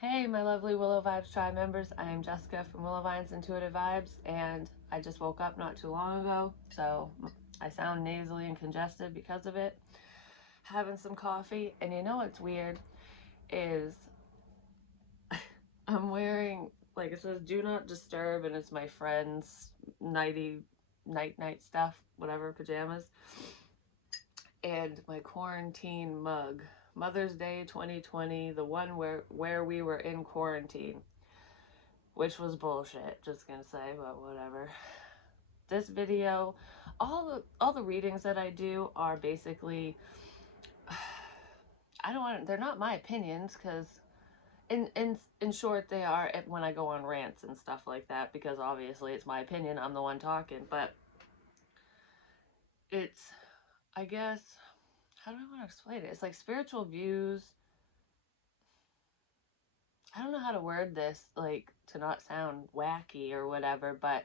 Hey, my lovely Willow Vibes Tribe members. I am Jessica from Willow Vines Intuitive Vibes, and I just woke up not too long ago, so I sound nasally and congested because of it. Having some coffee, and you know what's weird is I'm wearing, like, it says do not disturb, and it's my friend's nighty night stuff, whatever, pajamas, and my quarantine mug. Mother's Day 2020, the one where we were in quarantine, which was bullshit, just gonna say, but whatever. This video, all the readings that I do are basically, I don't want, they're not my opinions, because in short they are when I go on rants and stuff like that, because obviously it's my opinion, I'm the one talking. But it's, I guess, how do I want to explain it? It's like spiritual views. I don't know how to word this, like, to not sound wacky or whatever, but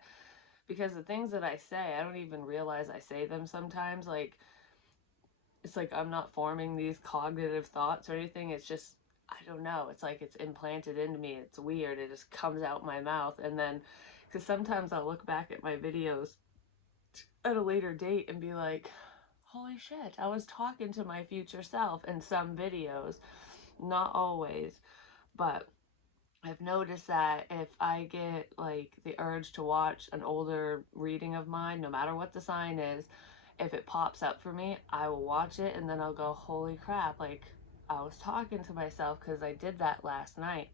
because the things that I say, I don't even realize I say them sometimes. Like, it's like I'm not forming these cognitive thoughts or anything. It's just, I don't know. It's like it's implanted into me. It's weird. It just comes out my mouth. And then, because sometimes I'll look back at my videos at a later date and be like, holy shit, I was talking to my future self in some videos. Not always, but I've noticed that if I get like the urge to watch an older reading of mine, no matter what the sign is, if it pops up for me, I will watch it and then I'll go, holy crap, like I was talking to myself, because I did that last night.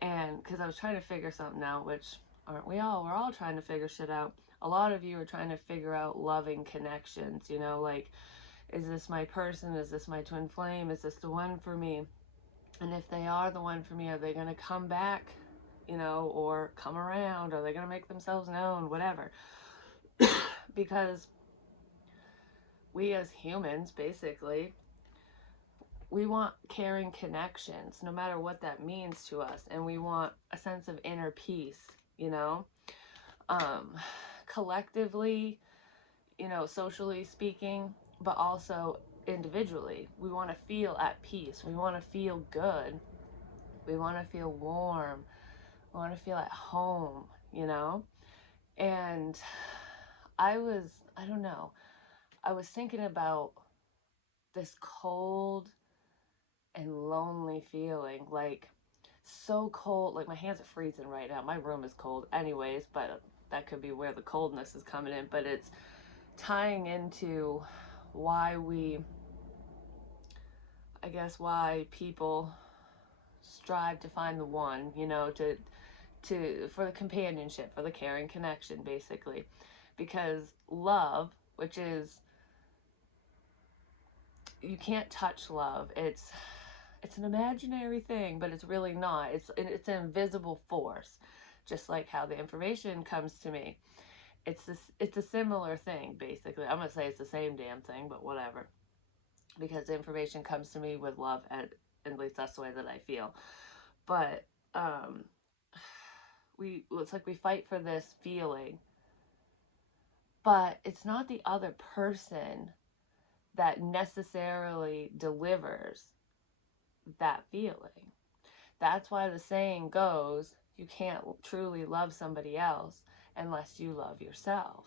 And because I was trying to figure something out, which aren't we all? We're all trying to figure shit out. A lot of you are trying to figure out loving connections, like, is this my person? Is this my twin flame? Is this the one for me? And if they are the one for me, are they going to come back, or come around? Are they going to make themselves known? Whatever. Because we as humans, basically, we want caring connections, no matter what that means to us. And we want a sense of inner peace, you know? Um, collectively, socially speaking, but also individually. We want to feel at peace. We want to feel good. We want to feel warm. We want to feel at home, you know? And I was, I don't know, I was thinking about this cold and lonely feeling, like so cold, like my hands are freezing right now. My room is cold anyways, but that could be where the coldness is coming in. But it's tying into why I guess why people strive to find the one, for the companionship, for the caring connection, basically. Because love, which is, you can't touch love. It's an imaginary thing, but it's really not. It's an invisible force, just like how the information comes to me. It's a similar thing, basically. I'm gonna say it's the same damn thing, but whatever. Because the information comes to me with love, and at least that's the way that I feel. But um it's like we fight for this feeling, but it's not the other person that necessarily delivers that feeling. That's why the saying goes, you can't truly love somebody else unless you love yourself.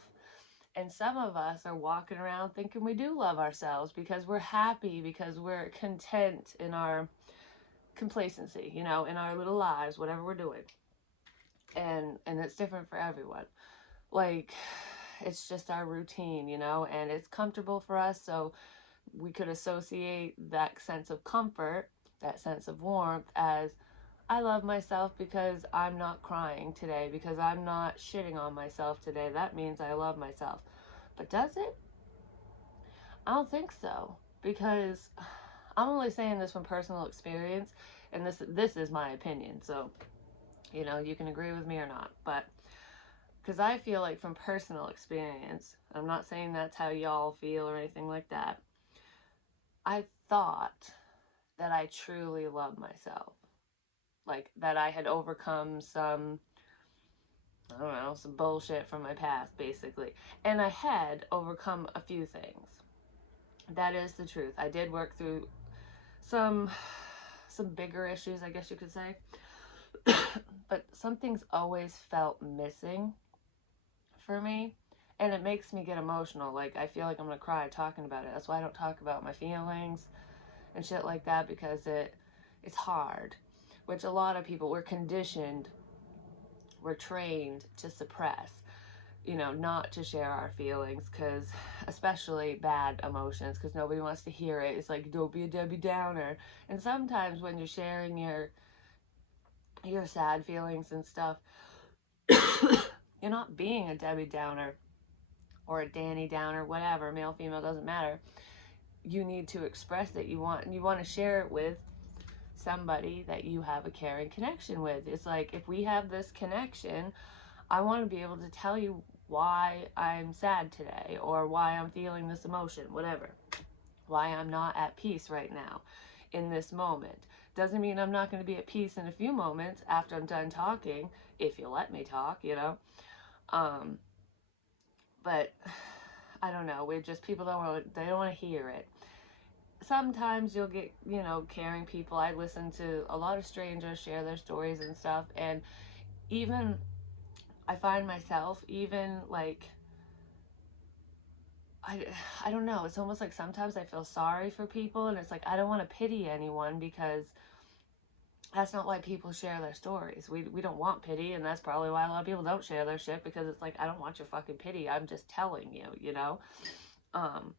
And some of us are walking around thinking we do love ourselves because we're happy, because we're content in our complacency, in our little lives, whatever we're doing. And it's different for everyone. Like, it's just our routine, and it's comfortable for us, so we could associate that sense of comfort, that sense of warmth, as I love myself because I'm not crying today, because I'm not shitting on myself today. That means I love myself. But does it? I don't think so, because I'm only saying this from personal experience, and this is my opinion. So, you can agree with me or not, but because I feel like from personal experience, I'm not saying that's how y'all feel or anything like that, I thought that I truly love myself. Like, that I had overcome some, I don't know, some bullshit from my past, basically. And I had overcome a few things. That is the truth. I did work through some some bigger issues, I guess you could say. But something's always felt missing for me. And it makes me get emotional. Like, I feel like I'm going to cry talking about it. That's why I don't talk about my feelings and shit like that, because it's hard. Which a lot of people, we're conditioned, we're trained to suppress, not to share our feelings, because especially bad emotions, because nobody wants to hear it. It's like, don't be a Debbie Downer. And sometimes when you're sharing your sad feelings and stuff, you're not being a Debbie Downer or a Danny Downer, whatever, male, female, doesn't matter. You need to express that you want to share it with somebody that you have a caring connection with. It's like, if we have this connection, I want to be able to tell you why I'm sad today, or why I'm feeling this emotion, whatever. Why I'm not at peace right now in this moment. Doesn't mean I'm not going to be at peace in a few moments after I'm done talking, if you let me talk. Um, but I don't know. People they don't want to hear it. Sometimes you'll get, caring people. I listen to a lot of strangers share their stories and stuff, and even I find myself even like, I, I don't know, it's almost like sometimes I feel sorry for people, and it's like, I don't want to pity anyone, because that's not why people share their stories. We don't want pity, and that's probably why a lot of people don't share their shit, because it's like, I don't want your fucking pity. I'm just telling you. Um,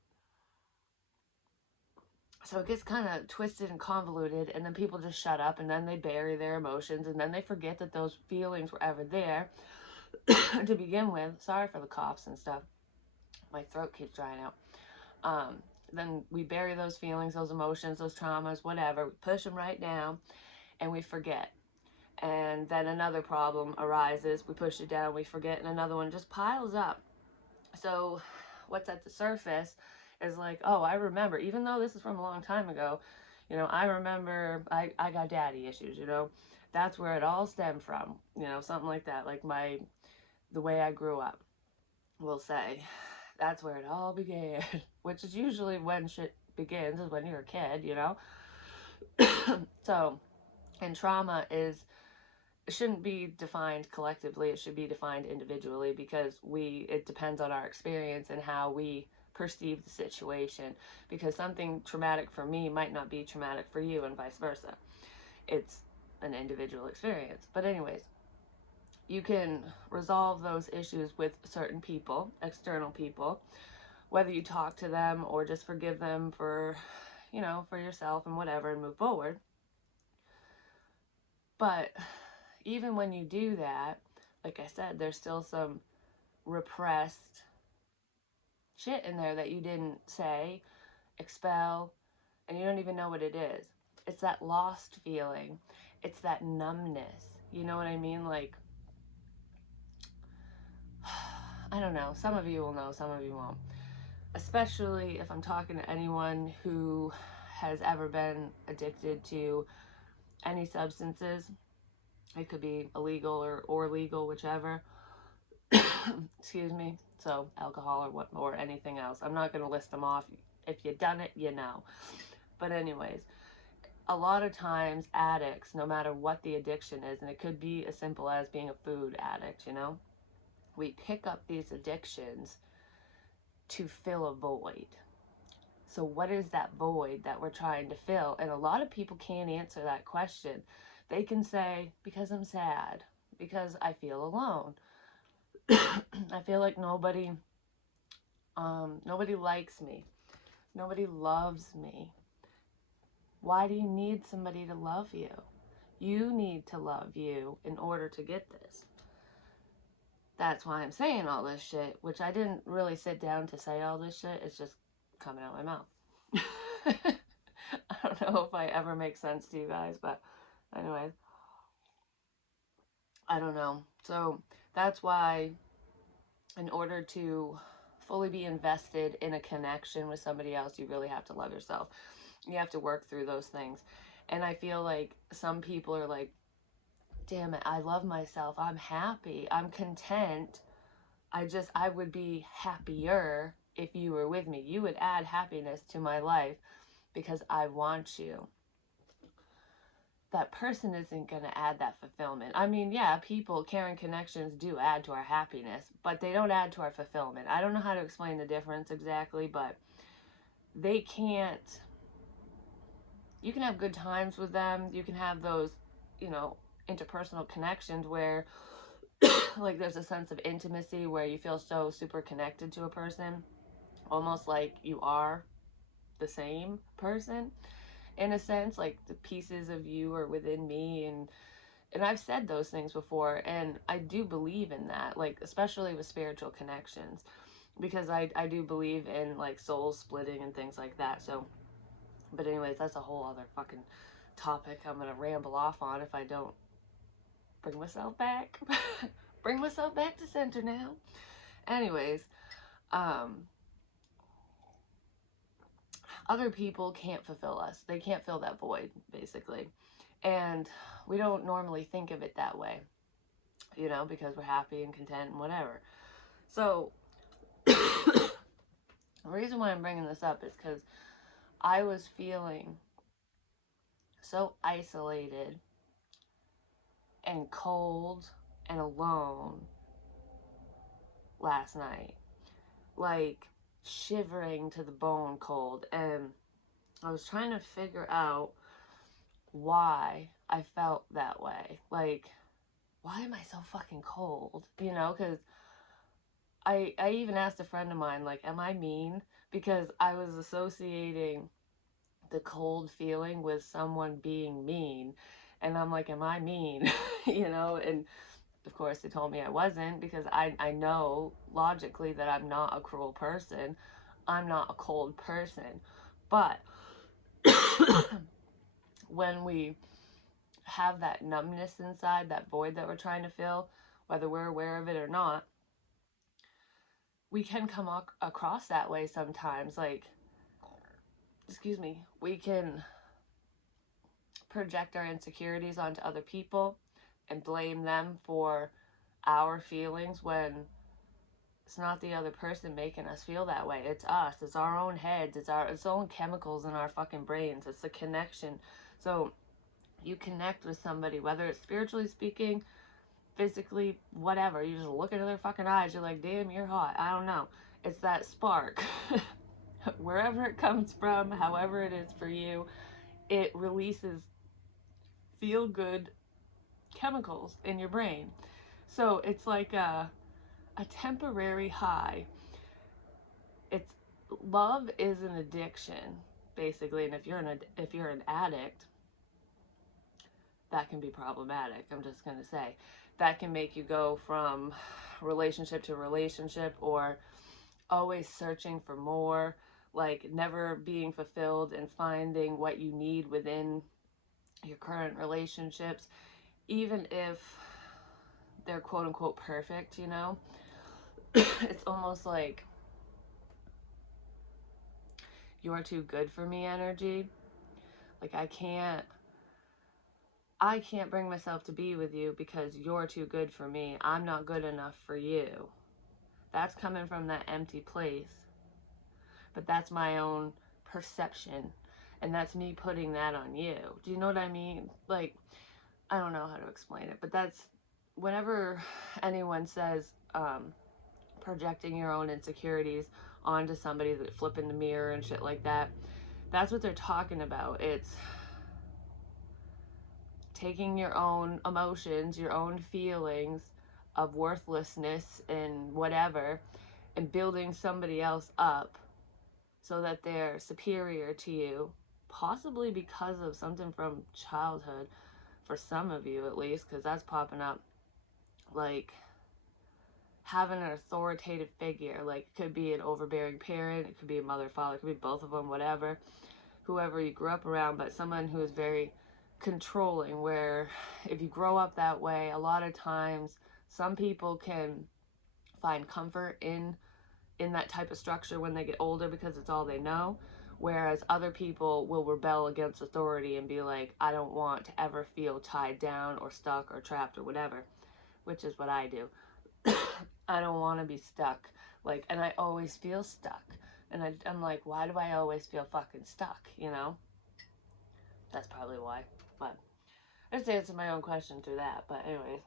so it gets kind of twisted and convoluted, and then people just shut up, and then they bury their emotions, and then they forget that those feelings were ever there to begin with. Sorry for the coughs and stuff. My throat keeps drying out. Um, then we bury those feelings, those emotions, those traumas, whatever. We push them right down, and we forget. And then another problem arises. We push it down, we forget, and another one just piles up. So what's at the surface is like, oh, I remember, even though this is from a long time ago, I remember I got daddy issues. That's where it all stemmed from, something like that. Like the way I grew up, we'll say. That's where it all began, which is usually when shit begins, is when you're a kid. So, and trauma it shouldn't be defined collectively. It should be defined individually, because it depends on our experience and how we perceive the situation, because something traumatic for me might not be traumatic for you, and vice versa. It's an individual experience. But anyways, you can resolve those issues with certain people, external people, whether you talk to them or just forgive them for yourself and whatever, and move forward. But even when you do that, like I said, there's still some repressed shit in there that you didn't say, expel, and you don't even know what it is. It's that lost feeling. It's that numbness. You know what I mean? Like, I don't know. Some of you will know, some of you won't. Especially if I'm talking to anyone who has ever been addicted to any substances. It could be illegal or legal, whichever. Excuse me. So alcohol or anything else. I'm not going to list them off. If you've done it, you know. But anyways, a lot of times addicts, no matter what the addiction is, and it could be as simple as being a food addict, we pick up these addictions to fill a void. So what is that void that we're trying to fill? And a lot of people can't answer that question. They can say, because I'm sad, because I feel alone. I feel like nobody likes me. Nobody loves me. Why do you need somebody to love you? You need to love you in order to get this. That's why I'm saying all this shit, which I didn't really sit down to say all this shit. It's just coming out my mouth. I don't know if I ever make sense to you guys, but anyways, I don't know. So that's why, in order to fully be invested in a connection with somebody else, you really have to love yourself. You have to work through those things. And I feel like some people are like, damn it, I love myself. I'm happy. I'm content. I would be happier if you were with me. You would add happiness to my life because I want you. that person isn't going to add that fulfillment. I mean, yeah, people, caring connections do add to our happiness, but they don't add to our fulfillment. I don't know how to explain the difference exactly, but they can't. You can have good times with them. You can have those, you know, interpersonal connections where like there's a sense of intimacy where you feel so super connected to a person, almost like you are the same person in a sense, like the pieces of you are within me. And I've said those things before, and I do believe in that, like especially with spiritual connections, because I do believe in like soul splitting and things like that. So, but anyways, that's a whole other fucking topic I'm gonna ramble off on if I don't bring myself back. Bring myself back to center now. Anyways, um, other people can't fulfill us. They can't fill that void, basically. And we don't normally think of it that way, you know, because we're happy and content and whatever. So, the reason why I'm bringing this up is because I was feeling so isolated and cold and alone last night. Like, shivering to the bone cold. And I was trying to figure out why I felt that way. Like, why am I so fucking cold? You know, because I even asked a friend of mine, like, am I mean? Because I was associating the cold feeling with someone being mean. And I'm like, am I mean? You know, and of course they told me I wasn't, because I know logically that I'm not a cruel person. I'm not a cold person. But when we have that numbness inside, that void that we're trying to fill, whether we're aware of it or not, we can come across that way sometimes. Like, excuse me, we can project our insecurities onto other people and blame them for our feelings when it's not the other person making us feel that way. It's us. It's our own heads. It's our own chemicals in our fucking brains. It's the connection. So you connect with somebody, whether it's spiritually speaking, physically, whatever. You just look into their fucking eyes. You're like, damn, you're hot. I don't know. It's that spark. Wherever it comes from, however it is for you, it releases feel good chemicals in your brain. So it's like a temporary high. It's love is an addiction, basically, and if you're an addict, that can be problematic. I'm just gonna say that can make you go from relationship to relationship, or always searching for more, like never being fulfilled and finding what you need within your current relationships, even if they're quote unquote perfect, you know? It's almost like you're too good for me energy. Like I can't bring myself to be with you because you're too good for me. I'm not good enough for you. That's coming from that empty place. But that's my own perception. And that's me putting that on you. Do you know what I mean? Like, I don't know how to explain it, but that's whenever anyone says projecting your own insecurities onto somebody, that flipping the mirror and shit like that, that's what they're talking about. It's taking your own emotions, your own feelings of worthlessness and whatever, and building somebody else up so that they're superior to you, possibly because of something from childhood, for some of you at least, because that's popping up. Like having an authoritative figure, like it could be an overbearing parent, it could be a mother, father, it could be both of them, whatever, whoever you grew up around, but someone who is very controlling, where if you grow up that way, a lot of times some people can find comfort in that type of structure when they get older because it's all they know, whereas other people will rebel against authority and be like, I don't want to ever feel tied down or stuck or trapped or whatever, which is what I do. I don't want to be stuck, like, and I always feel stuck, and I'm like, why do I always feel fucking stuck, you know? That's probably why. But I just answered my own question through that. But anyways,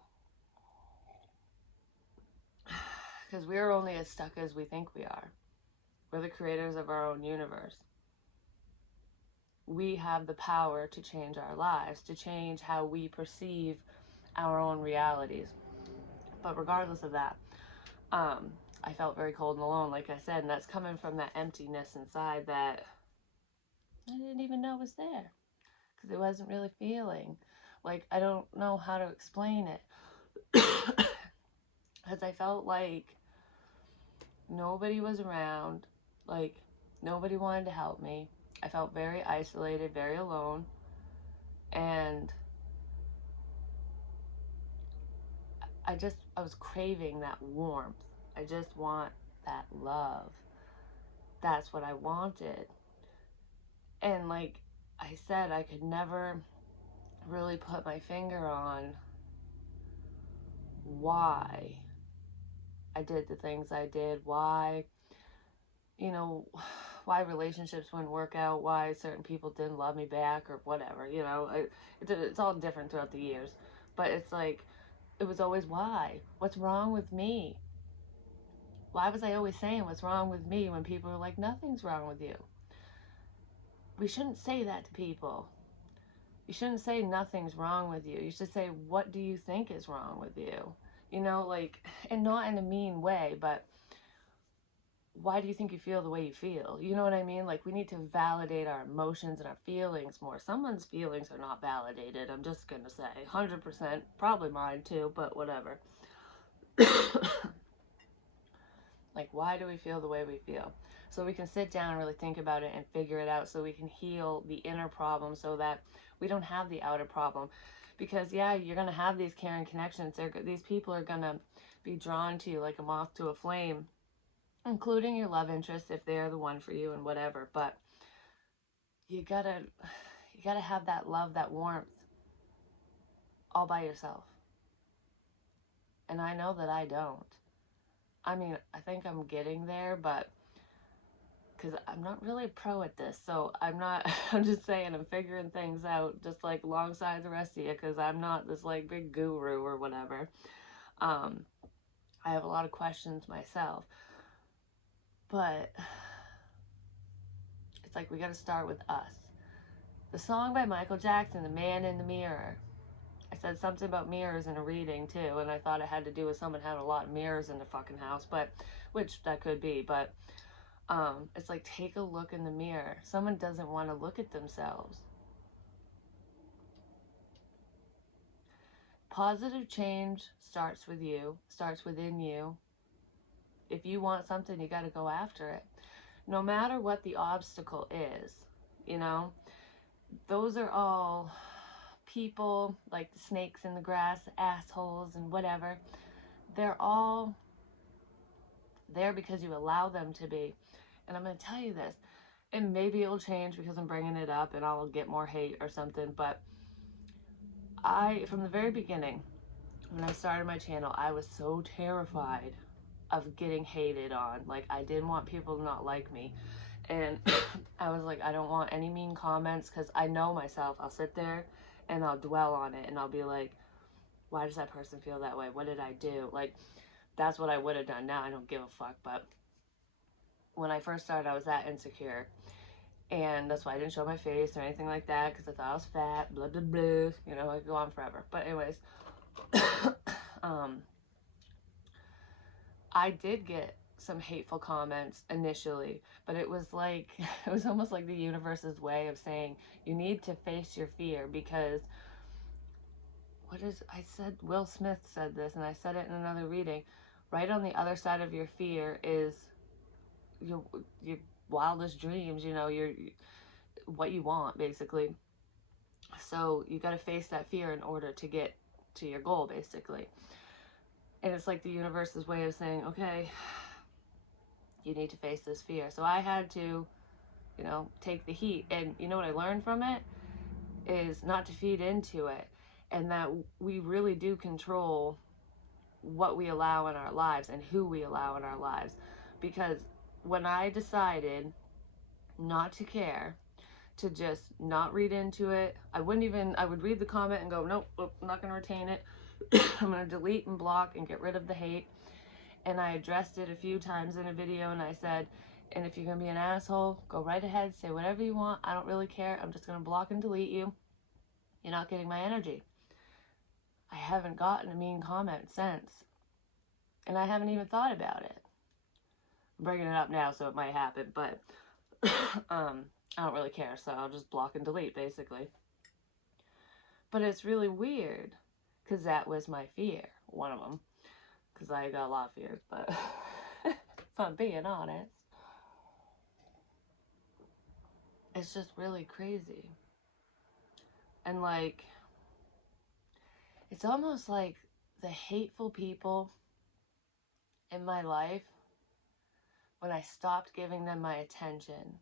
because we're only as stuck as we think we are. We're the creators of our own universe. We have the power to change our lives, to change how we perceive our own realities. But regardless of that, um, I felt very cold and alone, like I said, and that's coming from that emptiness inside that I didn't even know was there because it wasn't really feeling. Like, I don't know how to explain it. Because I felt like nobody was around, like, nobody wanted to help me. I felt very isolated, very alone, and I was craving that warmth. I just want that love. That's what I wanted. And like I said, I could never really put my finger on why I did the things I did, why, you know, why relationships wouldn't work out, why certain people didn't love me back or whatever, it's all different throughout the years. But it's like, it was always why? What's wrong with me? Why was I always saying what's wrong with me when people were like, nothing's wrong with you? We shouldn't say that to people. You shouldn't say nothing's wrong with you. You should say, what do you think is wrong with you? Like, and not in a mean way, but why do you think you feel the way you feel? You know what I mean? Like, we need to validate our emotions and our feelings more. Someone's feelings are not validated, I'm just gonna say. 100%, probably mine too, but whatever. Like, why do we feel the way we feel? So we can sit down and really think about it and figure it out so we can heal the inner problem so that we don't have the outer problem. Because, yeah, you're going to have these caring connections. These people are going to be drawn to you like a moth to a flame, including your love interest if they're the one for you and whatever. But you gotta have that love, that warmth all by yourself. And I know that I don't. I mean, I think I'm getting there, but because I'm not really a pro at this, so I'm not, I'm just saying I'm figuring things out just like alongside the rest of you, because I'm not this like big guru or whatever. um I have a lot of questions myself, but it's like we got to start with us. The song by Michael Jackson, The Man in the Mirror, I said something about mirrors in a reading too, and I thought it had to do with someone having a lot of mirrors in the fucking house, but which that could be, but it's like, take a look in the mirror. Someone doesn't want to look at themselves. Positive change starts with you, starts within you. If you want something, you got to go after it. No matter what the obstacle is, you know, those are all people like the snakes in the grass, assholes, and whatever. They're all there because you allow them to be. And I'm going to tell you this, and maybe it'll change because I'm bringing it up and I'll get more hate or something, but from the very beginning, when I started my channel, I was so terrified of getting hated on. Like, I didn't want people to not like me. And I was like, I don't want any mean comments, because I know myself. I'll sit there and I'll dwell on it and I'll be like, why does that person feel that way? What did I do? Like, that's what I would have done. Now I don't give a fuck. But when I first started, I was that insecure. And that's why I didn't show my face or anything like that, because I thought I was fat, blah, blah, blah. I could go on forever. But anyways, um, I did get some hateful comments initially, but it was like, it was almost like the universe's way of saying, you need to face your fear, because I said, Will Smith said this, and I said it in another reading, right on the other side of your fear is your wildest dreams, your what you want, basically. So you got to face that fear in order to get to your goal, basically. And it's like the universe's way of saying, okay, you need to face this fear. So I had to, take the heat. And you know what I learned from it is not to feed into it, and that we really do control what we allow in our lives and who we allow in our lives. Because when I decided not to care, to just not read into it. I would read the comment and go, nope, I'm not going to retain it. I'm going to delete and block and get rid of the hate. And I addressed it a few times in a video, and I said, and if you're going to be an asshole, go right ahead, say whatever you want. I don't really care. I'm just going to block and delete you. You're not getting my energy. I haven't gotten a mean comment since. And I haven't even thought about it. I'm bringing it up now, so it might happen, but I don't really care, so I'll just block and delete, basically. But it's really weird, because that was my fear, one of them, because I got a lot of fears, but if I'm being honest, it's just really crazy. And like, it's almost like the hateful people in my life, when I stopped giving them my attention,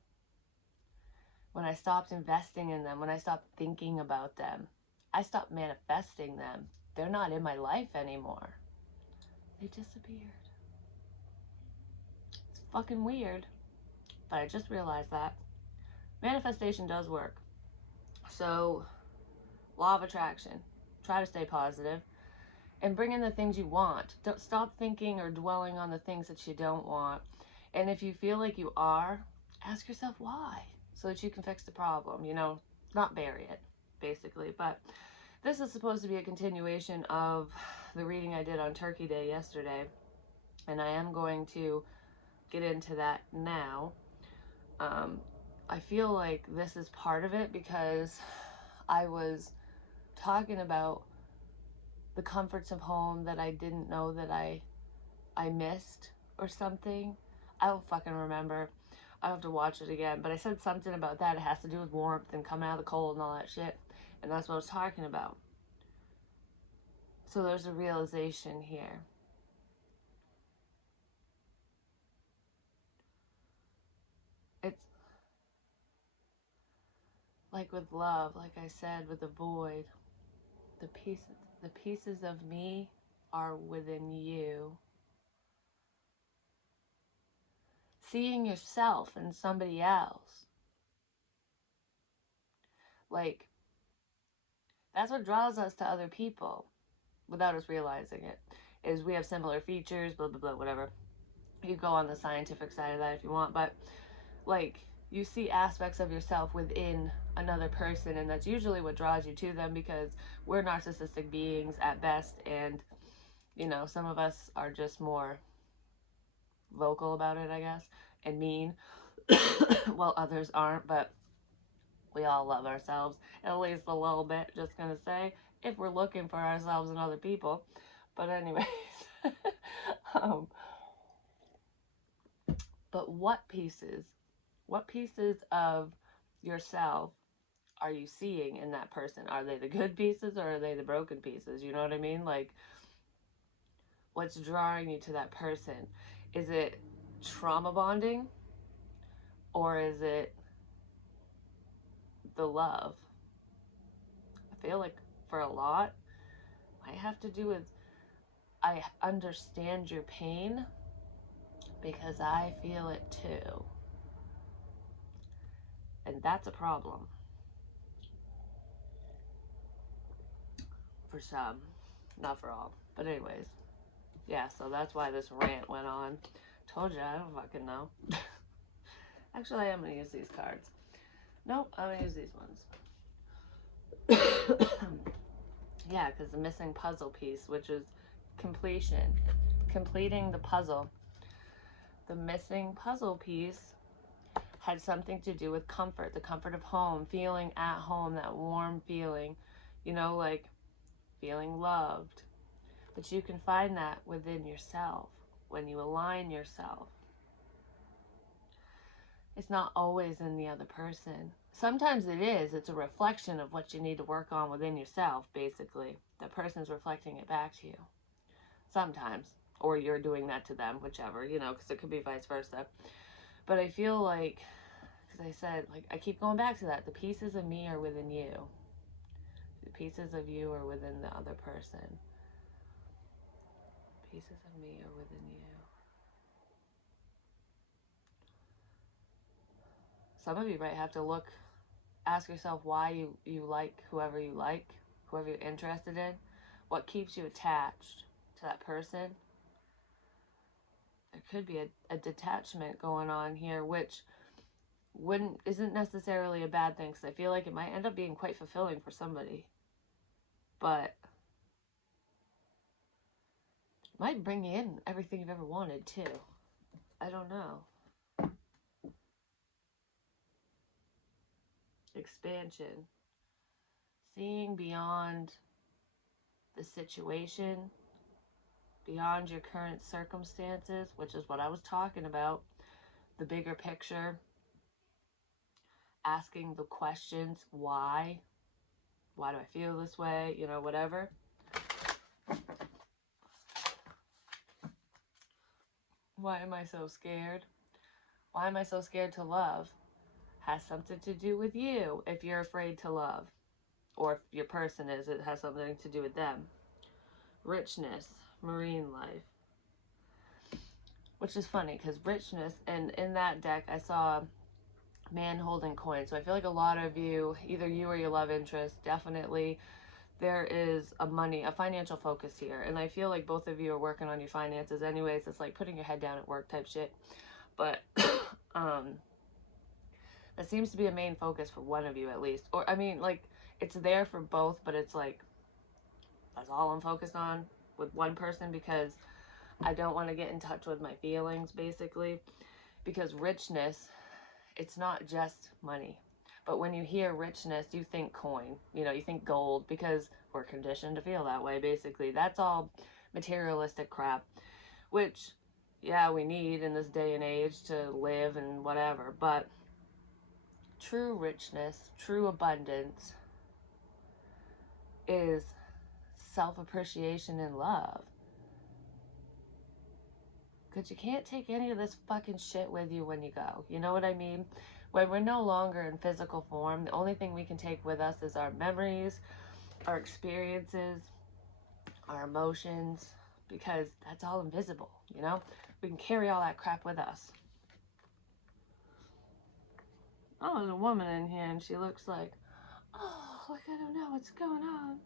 when I stopped investing in them, when I stopped thinking about them, I stopped manifesting them. They're not in my life anymore. They disappeared. It's fucking weird, but I just realized that. Manifestation does work. So, law of attraction. Try to stay positive and bring in the things you want. Don't stop thinking or dwelling on the things that you don't want. And if you feel like you are, ask yourself why, so that you can fix the problem, you know, not bury it, basically. But this is supposed to be a continuation of the reading I did on Turkey Day yesterday, and I am going to get into that now. I feel like this is part of it because I was talking about the comforts of home that I didn't know that I missed or something. I don't fucking remember. I have to watch it again, but I said something about that. It has to do with warmth and coming out of the cold and all that shit, and that's what I was talking about. So there's a realization here. It's like with love, like I said, with the void, the pieces of me are within you. Seeing yourself in somebody else, like, that's what draws us to other people without us realizing it, is we have similar features, blah blah blah, whatever. You go on the scientific side of that if you want, but like, you see aspects of yourself within another person, and that's usually what draws you to them, because we're narcissistic beings at best, and you know, some of us are just more vocal about it, I guess, and mean. Well, others aren't, but we all love ourselves at least a little bit, just gonna say, if we're looking for ourselves in other people. But anyways, um, but what pieces of yourself are you seeing in that person? Are they the good pieces or are they the broken pieces? You know what I mean? Like, what's drawing you to that person? Is it trauma bonding, or is it the love? I feel like for a lot, might have to do with, I understand your pain because I feel it too. And that's a problem for some, not for all. But anyways, yeah, so that's why this rant went on. Told you, I don't fucking know. Actually, I am going to use these cards. Nope, I'm going to use these ones. Yeah, because the missing puzzle piece, which is completion. Completing the puzzle. The missing puzzle piece had something to do with comfort, the comfort of home, feeling at home, that warm feeling, you know, like feeling loved. But you can find that within yourself when you align yourself. It's not always in the other person. Sometimes it is. It's a reflection of what you need to work on within yourself, basically. The person's reflecting it back to you. Sometimes. Or you're doing that to them, whichever, you know, because it could be vice versa. But I feel like, because I said, like, I keep going back to that. The pieces of me are within you. The pieces of you are within the other person. Pieces of me are within you. Some of you might have to look ask yourself why you like, whoever you're interested in, what keeps you attached to that person. There could be a detachment going on here, which isn't necessarily a bad thing, because I feel like it might end up being quite fulfilling for somebody, but it might bring you in everything you've ever wanted too. I don't know. Expansion. Seeing beyond the situation, beyond your current circumstances, which is what I was talking about, the bigger picture, asking the questions, why do I feel this way, whatever. Why am I so scared? Why am I so scared to love? Has something to do with you if you're afraid to love. Or if your person is, it has something to do with them. Richness, marine life. Which is funny, because richness, and in that deck I saw a man holding coins. So I feel like a lot of you, either you or your love interest, definitely there is a financial focus here. And I feel like both of you are working on your finances anyways. It's like putting your head down at work type shit. But that seems to be a main focus for one of you at least. Or, I mean, like, it's there for both, but it's like, that's all I'm focused on with one person, because I don't want to get in touch with my feelings, basically. Because richness, it's not just money. But when you hear richness, you think coin. You think gold, because we're conditioned to feel that way, basically. That's all materialistic crap, which, yeah, we need in this day and age to live and whatever. But true richness, true abundance is self-appreciation and love. Because you can't take any of this fucking shit with you when you go. You know what I mean? When we're no longer in physical form, the only thing we can take with us is our memories, our experiences, our emotions, because that's all invisible, We can carry all that crap with us. Oh, there's a woman in here, and she looks like, oh, like, I don't know what's going on.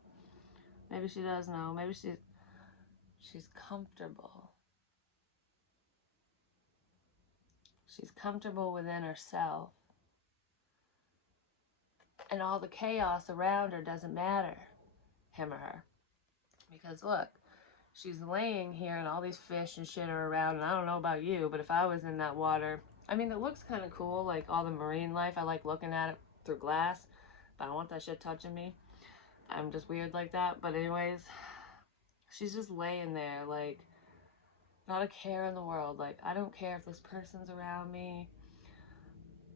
Maybe she does know. Maybe she's comfortable. She's comfortable within herself. And all the chaos around her doesn't matter, him or her. Because look, she's laying here and all these fish and shit are around, and I don't know about you, but if I was in that water, I mean, it looks kind of cool, like all the marine life. I like looking at it through glass, but I don't want that shit touching me. I'm just weird like that. But anyways, she's just laying there, like, not a care in the world. Like, I don't care if this person's around me.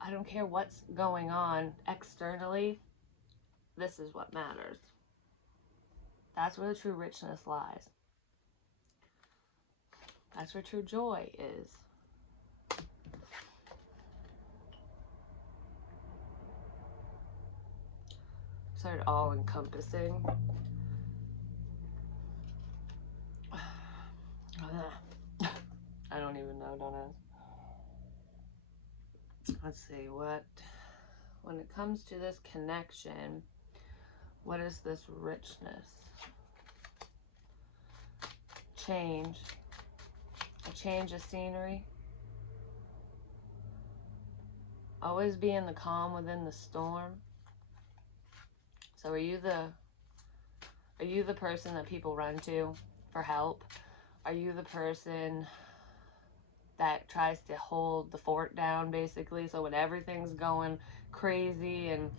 I don't care what's going on externally. This is what matters. That's where the true richness lies. That's where true joy is. Sort of all-encompassing. I don't even know, don't ask. Let's see, when it comes to this connection, what is this richness? Change. A change of scenery. Always be in the calm within the storm. So are you the person that people run to for help? Are you the person that tries to hold the fort down, basically? So when everything's going crazy and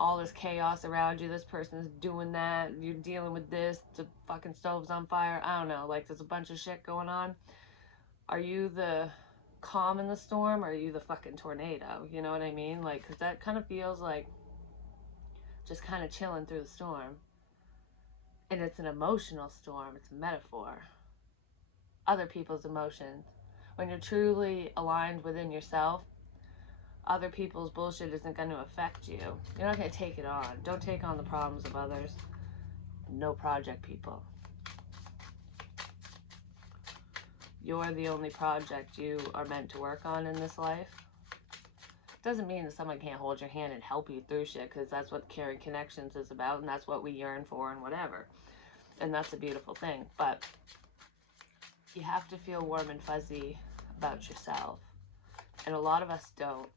all this chaos around you, this person's doing that, you're dealing with this, the fucking stove's on fire, I don't know, like there's a bunch of shit going on. Are you the calm in the storm, or are you the fucking tornado? You know what I mean? Like, because that kind of feels like just kind of chilling through the storm. And it's an emotional storm. It's a metaphor. Other people's emotions. When you're truly aligned within yourself, other people's bullshit isn't going to affect you. You're not going to take it on. Don't take on the problems of others. No project people. You're the only project you are meant to work on in this life. Doesn't mean that someone can't hold your hand and help you through shit, because that's what caring connections is about, and that's what we yearn for and whatever. And that's a beautiful thing. But you have to feel warm and fuzzy about yourself. And a lot of us don't.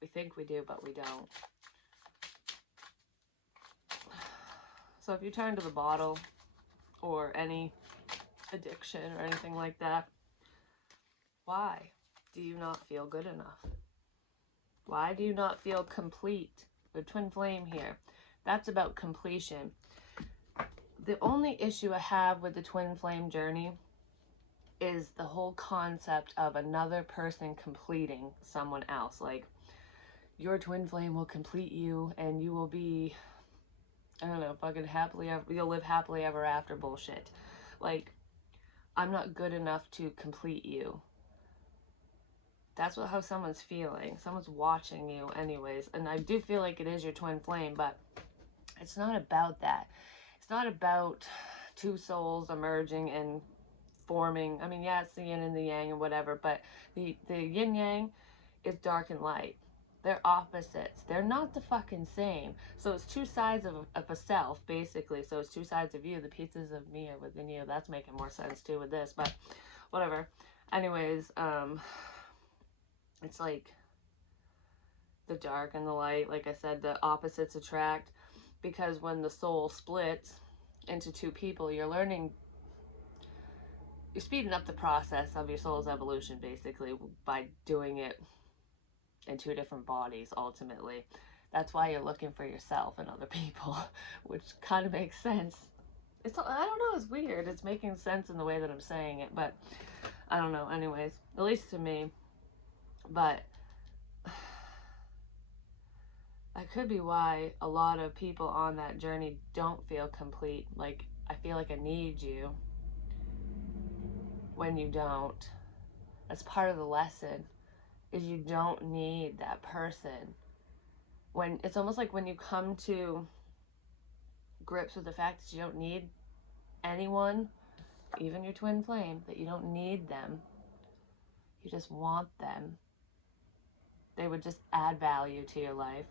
We think we do, but we don't. So if you turn to the bottle or any addiction or anything like that, why do you not feel good enough? Why do you not feel complete? The twin flame here, that's about completion. The only issue I have with the twin flame journey is the whole concept of another person completing someone else. Like, your twin flame will complete you and you will be, I don't know, fucking you'll live happily ever after bullshit. Like, I'm not good enough to complete you. That's how someone's feeling. Someone's watching you anyways. And I do feel like it is your twin flame, but it's not about that. It's not about two souls emerging and forming. I mean, yeah, it's the yin and the yang and whatever, but the yin yang is dark and light. They're opposites. They're not the fucking same. So it's two sides of a self, basically. So it's two sides of you. The pieces of me are within you. That's making more sense too with this, but whatever. Anyways, it's like the dark and the light. Like I said, the opposites attract, because when the soul splits into two people, you're speeding up the process of your soul's evolution, basically, by doing it in two different bodies, ultimately. That's why you're looking for yourself and other people, which kind of makes sense. I don't know, it's weird. It's making sense in the way that I'm saying it, but I don't know. Anyways, at least to me. But that could be why a lot of people on that journey don't feel complete. Like, I feel like I need you when you don't. That's part of the lesson, is you don't need that person. When it's almost like when you come to grips with the fact that you don't need anyone, even your twin flame, that you don't need them, you just want them. They would just add value to your life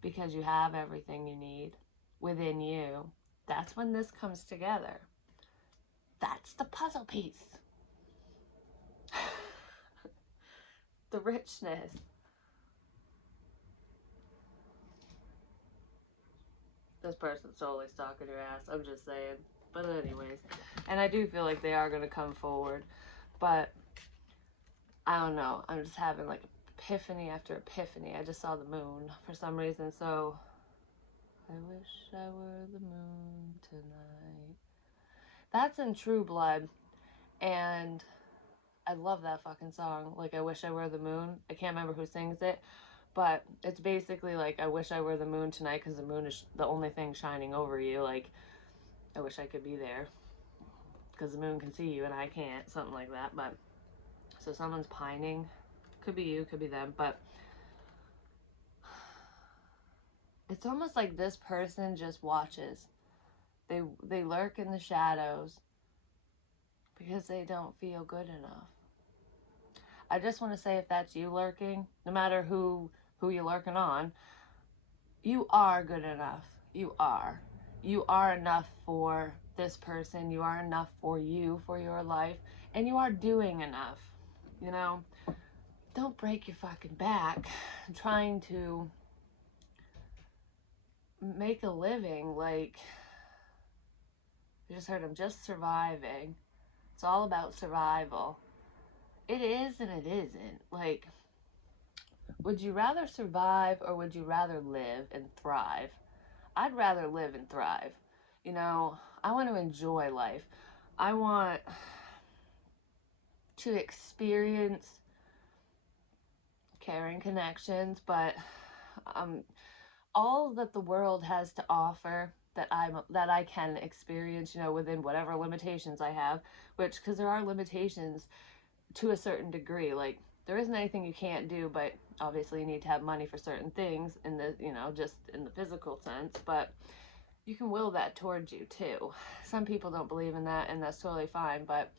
because you have everything you need within you. That's when this comes together. That's the puzzle piece. The richness. This person's totally stalking your ass. I'm just saying. But anyways. And I do feel like they are going to come forward. But I don't know. I'm just having like epiphany after epiphany. I just saw the moon for some reason. So I wish I were the moon tonight. That's in True Blood. And I love that fucking song. Like, I wish I were the moon. I can't remember who sings it. But it's basically like, I wish I were the moon tonight, because the moon is the only thing shining over you. Like, I wish I could be there because the moon can see you and I can't. Something like that. But so someone's pining. Could be you, could be them. But it's almost like this person just watches. They lurk in the shadows because they don't feel good enough. I just want to say, if that's you lurking, no matter who you're lurking on, you are good enough. You are. You are enough for this person. You are enough for you, for your life. And you are doing enough. You know? Don't break your fucking back trying to make a living. Like, you just heard, I'm just surviving. It's all about survival. It is and it isn't. Like, would you rather survive or would you rather live and thrive? I'd rather live and thrive. You know, I want to enjoy life. I want to experience caring connections, but all that the world has to offer, that I can experience, you know, within whatever limitations I have, which, because there are limitations to a certain degree. Like, there isn't anything you can't do, but obviously you need to have money for certain things in the, you know, just in the physical sense, but you can will that towards you too. Some people don't believe in that, and that's totally fine, but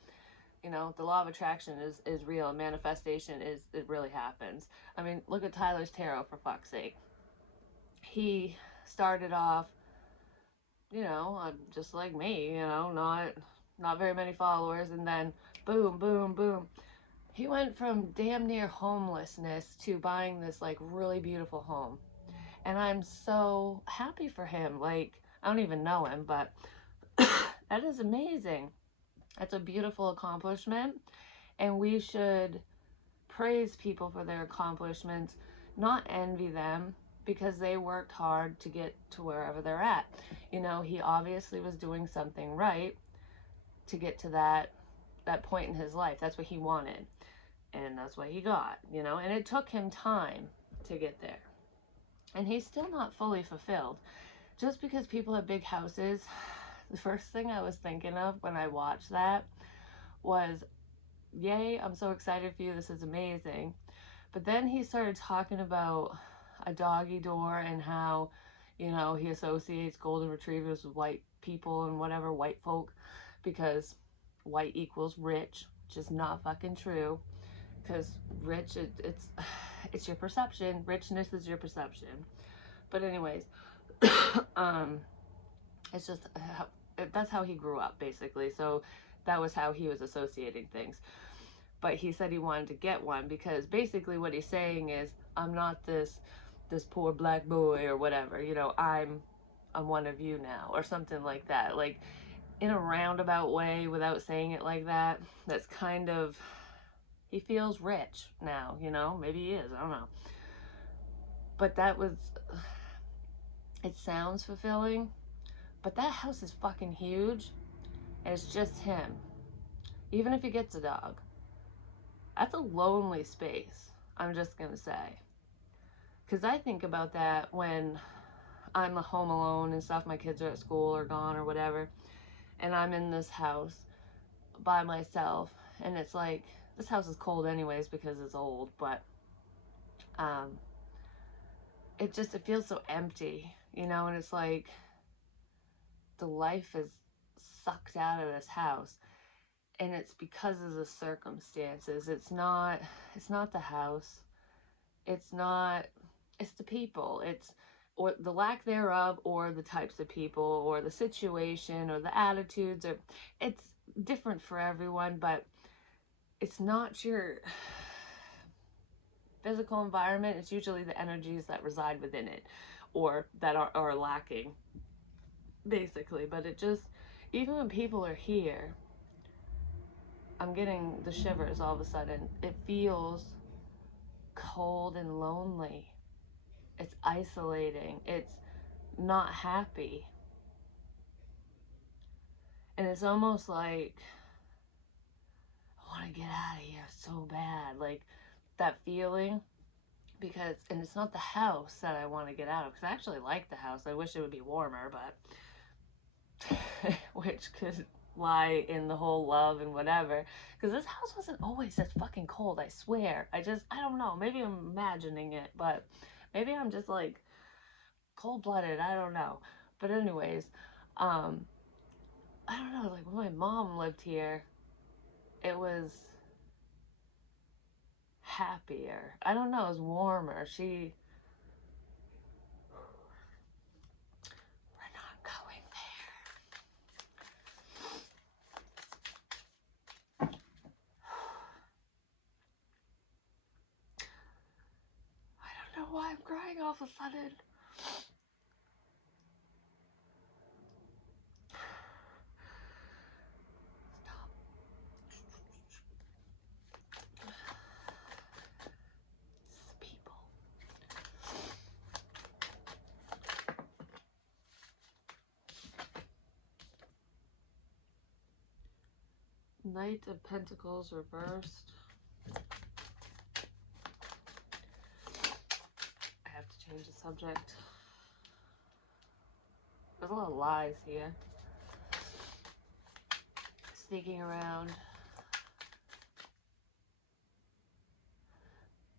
You know, the law of attraction is real. Manifestation is, it really happens. I mean, look at Tyler's tarot, for fuck's sake. He started off, you know, just like me, you know, not very many followers, and then boom, boom, boom. He went from damn near homelessness to buying this like really beautiful home. And I'm so happy for him. Like, I don't even know him, but that is amazing. That's a beautiful accomplishment. And we should praise people for their accomplishments, not envy them, because they worked hard to get to wherever they're at. You know, he obviously was doing something right to get to that point in his life. That's what he wanted. And that's what he got, you know, and it took him time to get there. And he's still not fully fulfilled. Just because people have big houses, the first thing I was thinking of when I watched that was, yay, I'm so excited for you. This is amazing. But then he started talking about a doggy door and how, you know, he associates golden retrievers with white people and whatever, white folk, because white equals rich, which is not fucking true. Because rich, it's your perception. Richness is your perception. But anyways, it's just that's how he grew up, basically. So that was how he was associating things. But he said he wanted to get one because basically what he's saying is, I'm not this poor black boy or whatever, you know, I'm one of you now, or something like that, like in a roundabout way, without saying it like that. That's kind of, he feels rich now, you know, maybe he is, I don't know. But that was, it sounds fulfilling, but that house is fucking huge, and it's just him. Even if he gets a dog, that's a lonely space, I'm just gonna say. Because I think about that when I'm home alone and stuff, my kids are at school or gone or whatever, and I'm in this house by myself, and it's like, this house is cold anyways because it's old, but um, it feels so empty, you know, and it's like the life is sucked out of this house, and it's because of the circumstances. It's not the house, it's not, it's the people, it's, or the lack thereof, or the types of people, or the situation, or the attitudes, or it's different for everyone, but it's not your physical environment, it's usually the energies that reside within it, or that are lacking, basically. But it just, even when people are here, I'm getting the shivers all of a sudden. It feels cold and lonely. It's isolating. It's not happy. And it's almost like, I want to get out of here so bad. Like that feeling. Because, and it's not the house that I want to get out of, because I actually like the house. I wish it would be warmer, but which could lie in the whole love and whatever. Because this house wasn't always this fucking cold, I swear. I don't know. Maybe I'm imagining it, but maybe I'm just like cold-blooded. I don't know. But anyways, um, I don't know. Like when my mom lived here, it was happier. I don't know. It was warmer. We're not going there. I don't know why I'm crying all of a sudden. Stop. It's the people. Knight of Pentacles reversed. I have to change the subject. There's a lot of lies here. Sneaking around.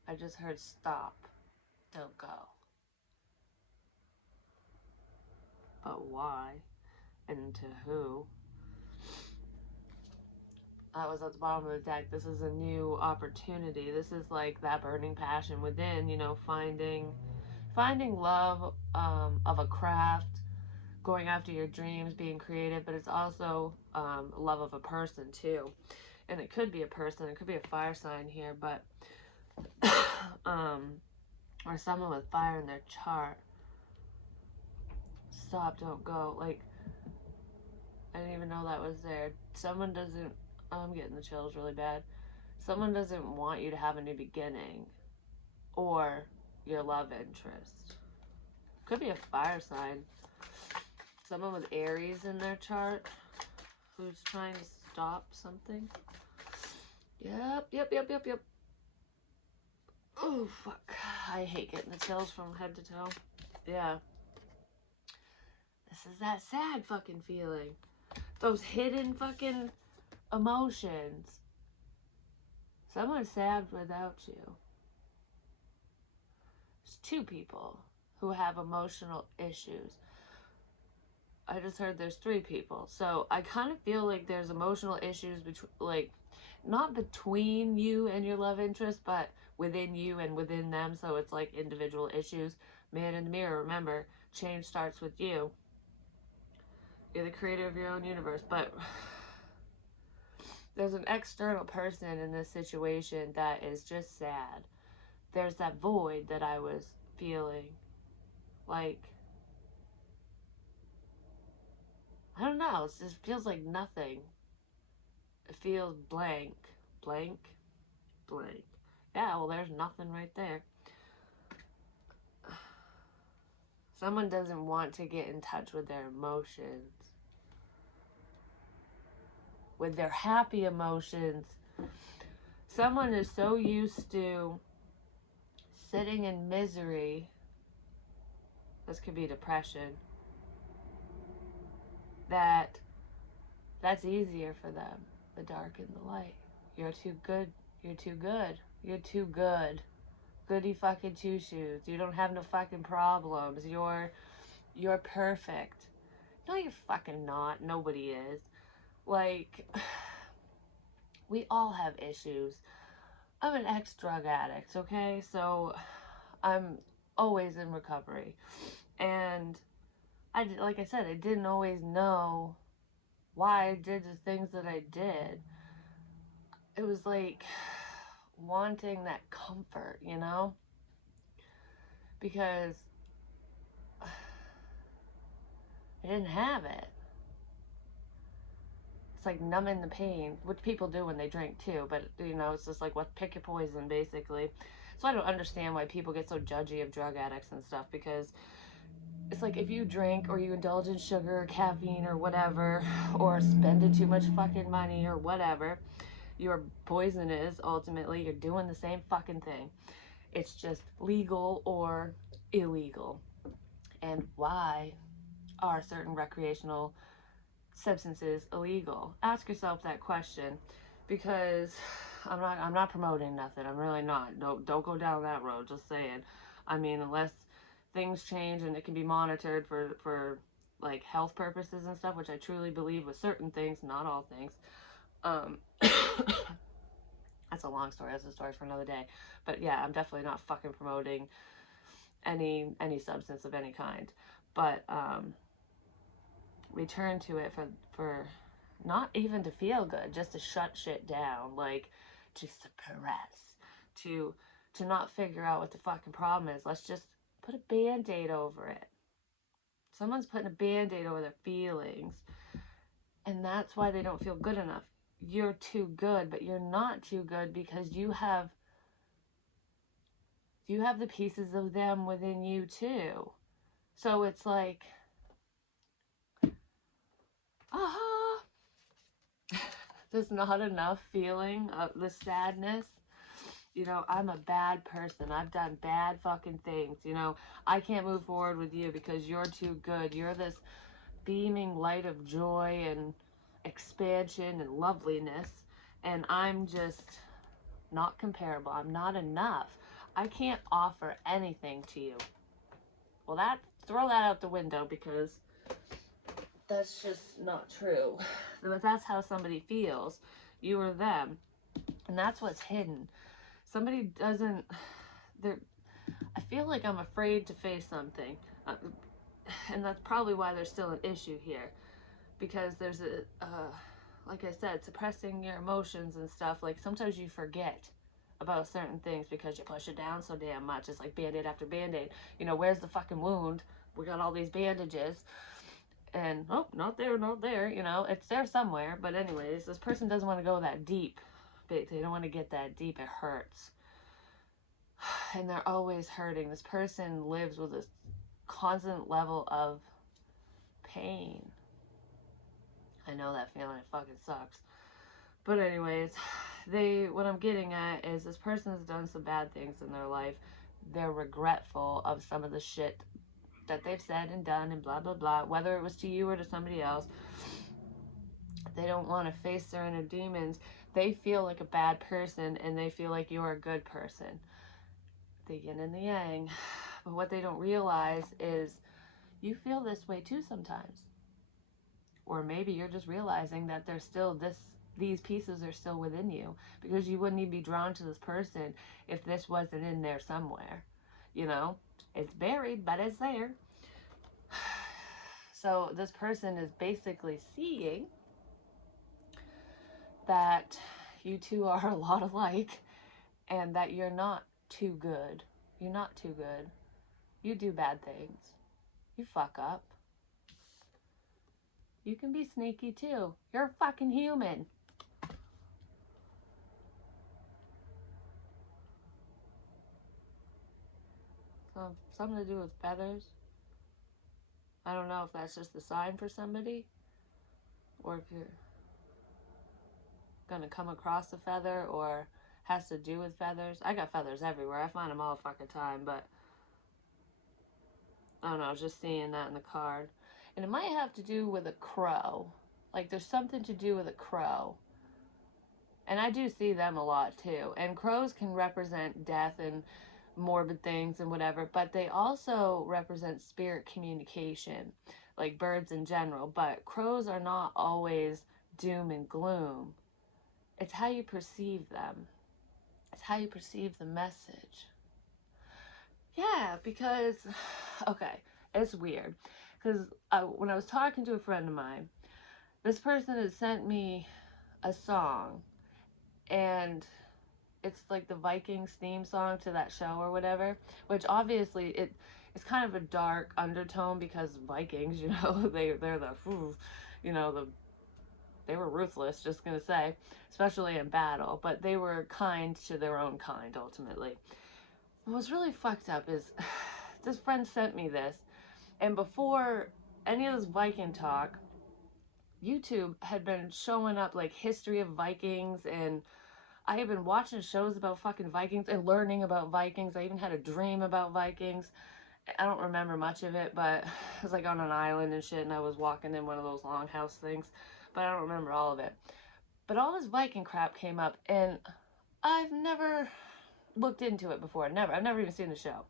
I just heard stop. Don't go. But why? And to who? That was at the bottom of the deck. This is a new opportunity. This is like that burning passion within, you know, finding love of a craft, going after your dreams, being creative, but it's also love of a person too. And it could be a person, it could be a fire sign here, but um, or someone with fire in their chart. Stop, don't go. Like, I didn't even know that was there. Someone doesn't, I'm getting the chills really bad. Someone doesn't want you to have a new beginning, or your love interest. Could be a fire sign. Someone with Aries in their chart who's trying to stop something. Yep. Oh, fuck. I hate getting the chills from head to toe. Yeah. This is that sad fucking feeling. Those hidden fucking emotions. Someone's sad without you. There's two people who have emotional issues. I just heard there's three people. So I kind of feel like there's emotional issues between, like, not between you and your love interest, but within you and within them. So it's like individual issues. Man in the mirror, remember, change starts with you. You're the creator of your own universe. But there's an external person in this situation that is just sad. There's that void that I was feeling. Like, I don't know. It just feels like nothing. It feels blank. Blank? Blank. Yeah, well, there's nothing right there. Someone doesn't want to get in touch with their emotions, with their happy emotions. Someone is so used to sitting in misery. This could be depression. That's easier for them. The dark and the light. You're too good. You're too good. You're too good. Goody fucking two shoes. You don't have no fucking problems. You're perfect. No, you're fucking not. Nobody is. Like, we all have issues. I'm an ex-drug addict, okay? So I'm always in recovery. And like I said, I didn't always know why I did the things that I did. It was like wanting that comfort, you know? Because I didn't have it. It's like numbing the pain, which people do when they drink too, but you know, it's just like pick your poison basically. So I don't understand why people get so judgy of drug addicts and stuff, because it's like if you drink or you indulge in sugar or caffeine or whatever, or spending too much fucking money or whatever, your poison is ultimately you're doing the same fucking thing. It's just legal or illegal. And why are certain recreational substances illegal? Ask yourself that question, because I'm not promoting nothing. I'm really not. Don't go down that road. Just saying. I mean, unless things change and it can be monitored for like health purposes and stuff, which I truly believe with certain things, not all things. Um, that's a long story. That's a story for another day. But yeah, I'm definitely not fucking promoting any substance of any kind. But we turn to it for not even to feel good, just to shut shit down, like to suppress, to not figure out what the fucking problem is. Let's just put a band-aid over it. Someone's putting a band-aid over their feelings, and that's why they don't feel good enough. You're too good, but you're not too good, because you have the pieces of them within you too. So it's like, there's not enough feeling of the sadness. You know, I'm a bad person. I've done bad fucking things. You know, I can't move forward with you because you're too good. You're this beaming light of joy and expansion and loveliness. And I'm just not comparable. I'm not enough. I can't offer anything to you. Well, throw that out the window, because that's just not true. But that's how somebody feels. You or them. And that's what's hidden. Somebody doesn't, they're, I feel like I'm afraid to face something. Uh, and that's probably why there's still an issue here. Because there's like I said, suppressing your emotions and stuff. Like sometimes you forget about certain things because you push it down so damn much. It's like band-aid after band-aid. You know, where's the fucking wound? We got all these bandages. And, oh, not there, not there. You know, it's there somewhere. But anyways, this person doesn't want to go that deep. They don't want to get that deep. It hurts. And they're always hurting. This person lives with this constant level of pain. I know that feeling. It fucking sucks. But anyways, what I'm getting at is this person has done some bad things in their life. They're regretful of some of the shit that they've said and done and blah blah blah, whether it was to you or to somebody else. They don't want to face their inner demons. They feel like a bad person and they feel like you're a good person. The yin and the yang. But what they don't realize is you feel this way too sometimes. Or maybe you're just realizing that there's still these pieces are still within you, because you wouldn't even be drawn to this person if this wasn't in there somewhere. You know, it's buried, but it's there. So this person is basically seeing that you two are a lot alike and that you're not too good. You're not too good. You do bad things. You fuck up. You can be sneaky too. You're a fucking human. Something to do with feathers. I don't know if that's just a sign for somebody, or if you're gonna come across a feather, or has to do with feathers. I got feathers everywhere. I find them all the fucking time, but I don't know. I was just seeing that in the card. And it might have to do with a crow. Like there's something to do with a crow. And I do see them a lot too. And crows can represent death and morbid things and whatever, but they also represent spirit communication, like birds in general. But crows are not always doom and gloom. It's how you perceive them. It's how you perceive the message. Yeah, because, okay, it's weird. Because when I was talking to a friend of mine, this person had sent me a song, and it's like the Vikings theme song to that show or whatever, which obviously it's kind of a dark undertone because Vikings, you know, they're the, you know, they were ruthless, just gonna say, especially in battle, but they were kind to their own kind ultimately. What's really fucked up is this friend sent me this, and before any of this Viking talk, YouTube had been showing up like history of Vikings, and I had been watching shows about fucking Vikings and learning about Vikings. I even had a dream about Vikings. I don't remember much of it, but it was like on an island and shit, and I was walking in one of those longhouse things, but I don't remember all of it. But all this Viking crap came up, and I've never looked into it before. Never. I've never even seen the show.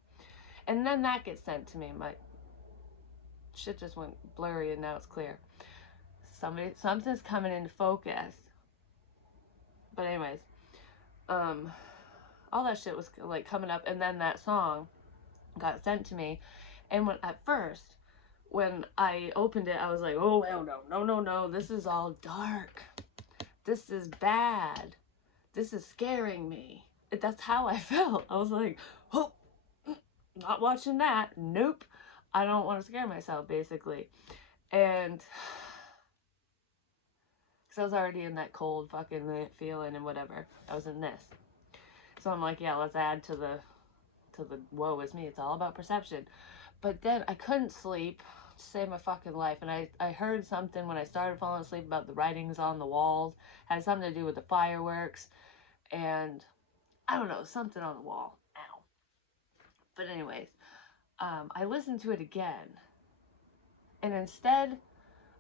And then that gets sent to me. My shit just went blurry, and now it's clear. Something's coming into focus. But anyways, all that shit was like coming up, and then that song got sent to me, and when I opened it, I was like, oh hell no, no, no, no, this is all dark, this is bad, this is scaring me. That's how I felt. I was like, oh, not watching that, nope, I don't want to scare myself, basically. And because I was already in that cold fucking feeling and whatever, I was in this, so I'm like, yeah, let's add to the woe is me. It's all about perception. But then I couldn't sleep to save my fucking life. And I heard something when I started falling asleep about the writings on the walls. It had something to do with the fireworks. And I don't know, something on the wall. Ow. But anyways, I listened to it again. And instead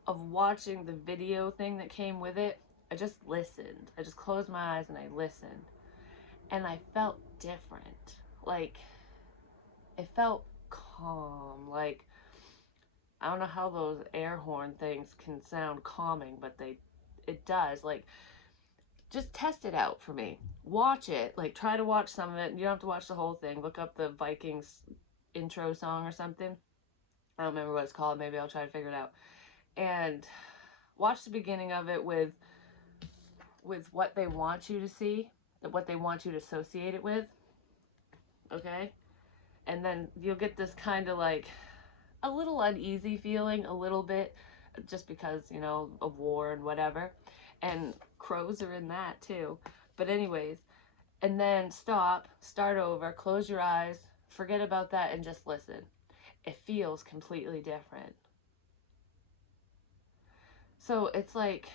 of watching the video thing that came with it, I just listened. I just closed my eyes and I listened. And I felt different. Like, it felt calm. Like, I don't know how those air horn things can sound calming, but it does. Like, just test it out for me. Watch it. Like, try to watch some of it. You don't have to watch the whole thing. Look up the Vikings intro song or something. I don't remember what it's called. Maybe I'll try to figure it out. And watch the beginning of it with what they want you to see, what they want you to associate it with. Okay? And then you'll get this kind of like a little uneasy feeling, a little bit, just because, you know, of war and whatever. And crows are in that too. But, anyways, and then start over, close your eyes, forget about that, and just listen. It feels completely different. So it's like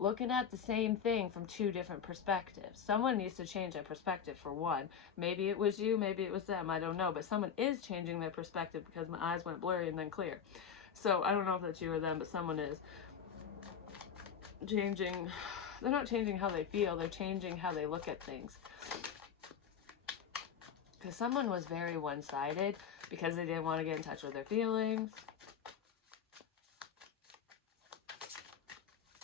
looking at the same thing from two different perspectives. Someone needs to change their perspective for one. Maybe it was you, maybe it was them, I don't know. But someone is changing their perspective because my eyes went blurry and then clear. So I don't know if that's you or them, but someone is changing. They're not changing how they feel, they're changing how they look at things. Because someone was very one-sided because they didn't want to get in touch with their feelings.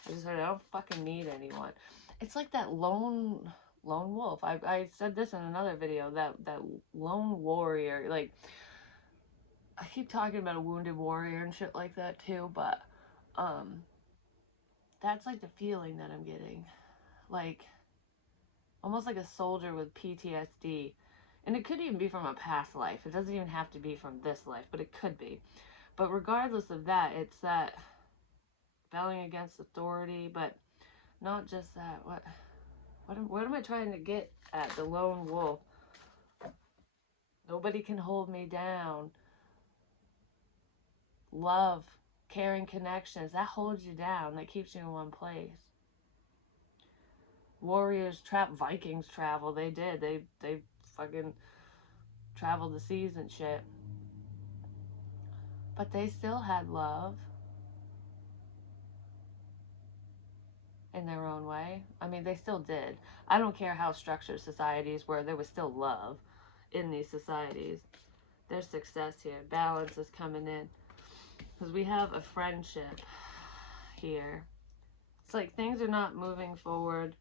I just heard, I don't fucking need anyone. It's like that lone wolf. I said this in another video, that lone warrior. Like, I keep talking about a wounded warrior and shit like that too, but that's like the feeling that I'm getting. Like, almost like a soldier with PTSD. And it could even be from a past life. It doesn't even have to be from this life, but it could be. But regardless of that, it's that rebelling against authority, but not just that. What am I trying to get at? The lone wolf. Nobody can hold me down. Love, caring connections, that holds you down. That keeps you in one place. Warriors Vikings travel. They did. They fucking traveled the seas and shit. But they still had love. In their own way. I mean, they still did. I don't care how structured societies were, there was still love in these societies. There's success here. Balance is coming in. Because we have a friendship here. It's like things are not moving forward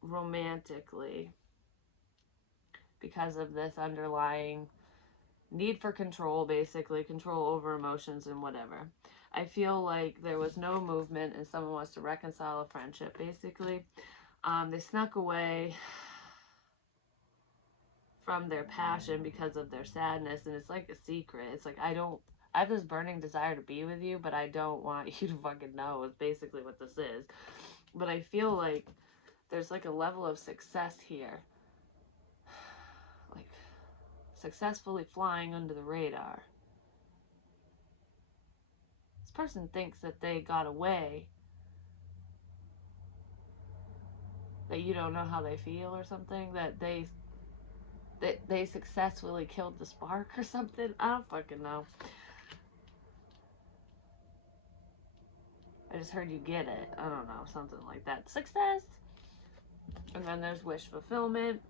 romantically because of this underlying need for control, basically. Control over emotions and whatever. I feel like there was no movement and someone wants to reconcile a friendship, basically. They snuck away from their passion because of their sadness, and it's like a secret. It's like, I have this burning desire to be with you, but I don't want you to fucking know, is basically what this is. But I feel like there's like a level of success here. Like, successfully flying under the radar. Person thinks that they got away, that you don't know how they feel or something, that they successfully killed the spark or something. I don't fucking know. I just heard you get it. I don't know, something like that. Success. And then there's wish fulfillment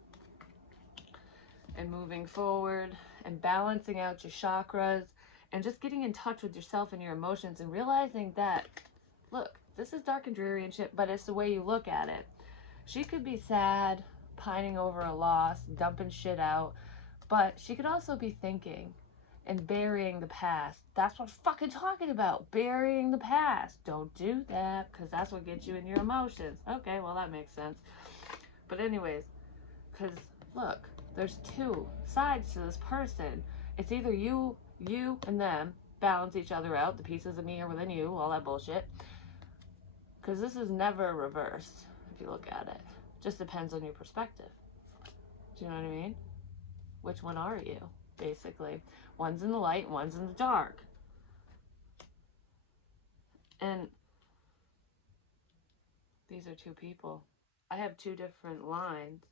and moving forward and balancing out your chakras and just getting in touch with yourself and your emotions and realizing that, look, this is dark and dreary and shit, but it's the way you look at it. She could be sad, pining over a loss, dumping shit out, but she could also be thinking and burying the past. That's what I'm fucking talking about. Burying the past. Don't do that, because that's what gets you in your emotions. Okay, well, that makes sense. But anyways, because, look, there's two sides to this person. It's either you and them balance each other out. The pieces of me are within you, all that bullshit. Because this is never reversed, if you look at it. Just depends on your perspective. Do you know what I mean? Which one are you, basically? One's in the light, one's in the dark. And these are two people. I have two different lines.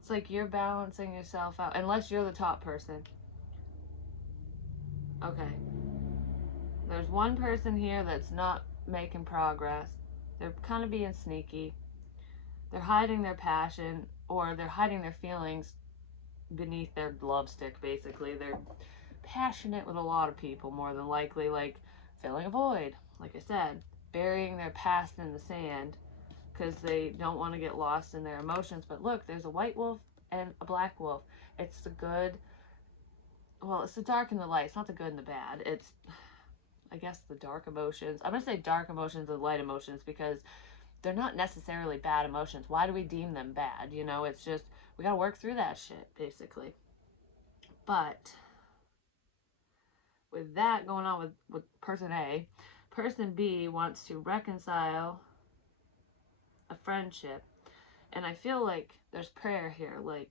It's like you're balancing yourself out, unless you're the top person. Okay. There's one person here that's not making progress. They're kind of being sneaky. They're hiding their passion, or they're hiding their feelings beneath their love stick, basically. They're passionate with a lot of people, more than likely, like filling a void, like I said, burying their past in the sand because they don't want to get lost in their emotions. But look, there's a white wolf and a black wolf. It's the good, well, it's the dark and the light. It's not the good and the bad. It's, I guess, the dark emotions. I'm going to say dark emotions and light emotions because they're not necessarily bad emotions. Why do we deem them bad? You know, it's just, we got to work through that shit, basically. But with that going on with person A, person B wants to reconcile a friendship. And I feel like there's prayer here. Like,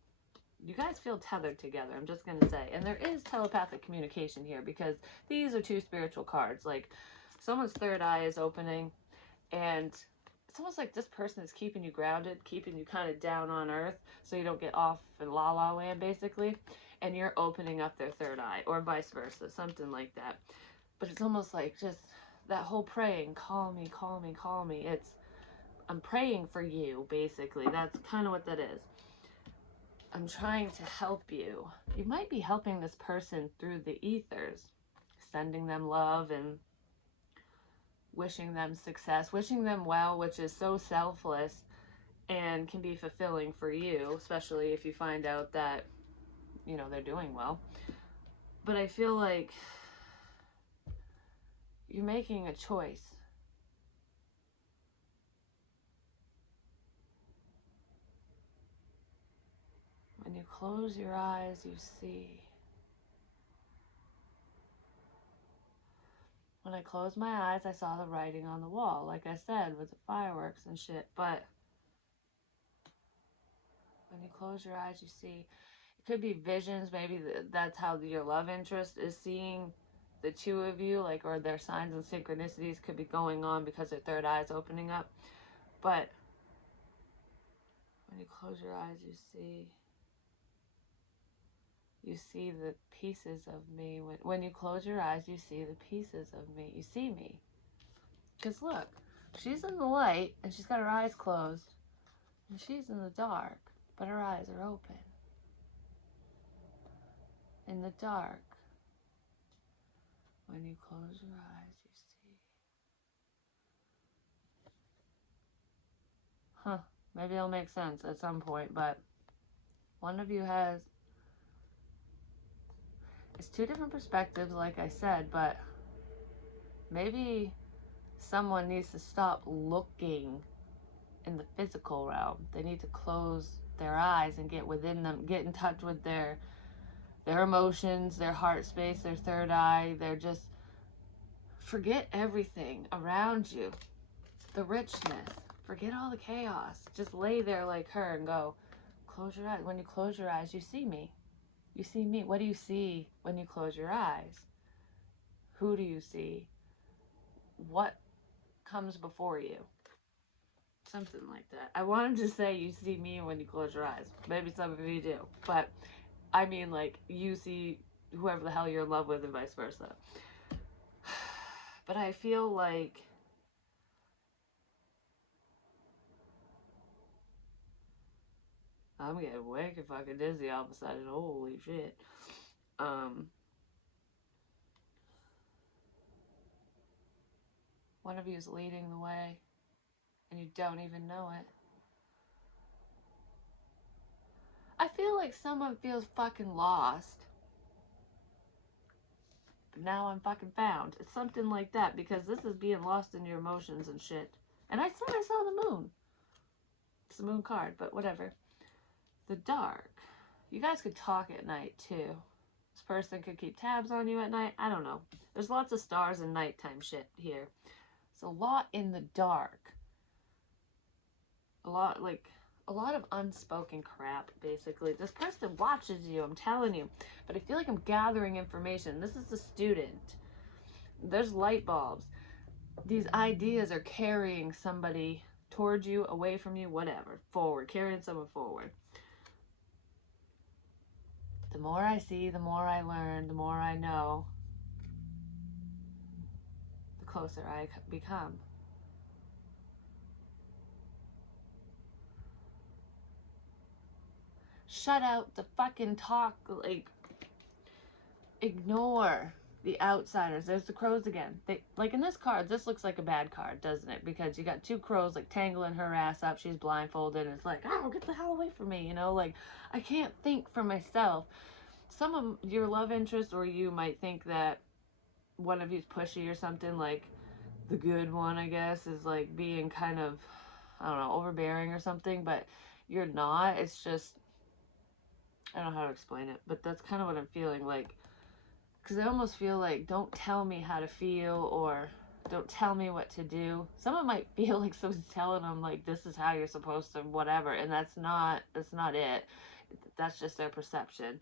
you guys feel tethered together, I'm just going to say. And there is telepathic communication here because these are two spiritual cards. Like, someone's third eye is opening, and it's almost like this person is keeping you grounded, keeping you kind of down on earth so you don't get off in la la land, basically. And you're opening up their third eye, or vice versa, something like that. But it's almost like just that whole praying, call me, call me, call me. It's, I'm praying for you, basically. That's kind of what that is. I'm trying to help you. You might be helping this person through the ethers, sending them love and wishing them success, wishing them well, which is so selfless and can be fulfilling for you, especially if you find out that, you know, they're doing well. But I feel like you're making a choice. When you close your eyes, you see. When I closed my eyes, I saw the writing on the wall, like I said, with the fireworks and shit. But when you close your eyes, you see. It could be visions. Maybe that's how your love interest is seeing the two of you, like, or their signs and synchronicities could be going on because their third eye is opening up. But when you close your eyes, you see the pieces of me. When you close your eyes, you see the pieces of me. You see me. Because look, she's in the light and she's got her eyes closed. And she's in the dark, but her eyes are open. In the dark, when you close your eyes, you see. Huh, maybe it'll make sense at some point, but one of you has, it's two different perspectives, like I said, but maybe someone needs to stop looking in the physical realm. They need to close their eyes and get within them, get in touch with their emotions, their heart space, their third eye. They're just, forget everything around you, the richness, forget all the chaos. Just lay there like her and go, close your eyes. When you close your eyes, you see me. You see me. What do you see when you close your eyes? Who do you see? What comes before you? Something like that. I wanted to say you see me when you close your eyes. Maybe some of you do. But I mean, like, you see whoever the hell you're in love with and vice versa. But I feel like I'm getting wicked fucking dizzy all of a sudden. Holy shit. One of you is leading the way and you don't even know it. I feel like someone feels fucking lost. But now I'm fucking found. It's something like that because this is being lost in your emotions and shit. And I said I saw the moon. It's the moon card, but whatever. The dark. You guys could talk at night too. This person could keep tabs on you at night. I don't know. There's lots of stars and nighttime shit here. It's a lot in the dark. A lot of unspoken crap, basically. This person watches you, I'm telling you. But I feel like I'm gathering information. This is the student. There's light bulbs. These ideas are carrying somebody towards you, away from you, whatever. Forward, carrying someone forward. The more I see, the more I learn, the more I know, the closer I become. Shut out the fucking talk. Like, ignore the outsiders. There's the crows again. They, like in this card, this looks like a bad card, doesn't it? Because you got two crows like tangling her ass up. She's blindfolded, and it's like, oh, get the hell away from me, you know? Like, I can't think for myself. Some of your love interest, or you might think that one of you's pushy or something. Like the good one, I guess, is like being kind of, I don't know, overbearing or something. But you're not. It's just, I don't know how to explain it, but that's kind of what I'm feeling like. Because I almost feel like, don't tell me how to feel, or don't tell me what to do. Someone might feel like someone's telling them like, this is how you're supposed to whatever, and that's not it. That's just their perception,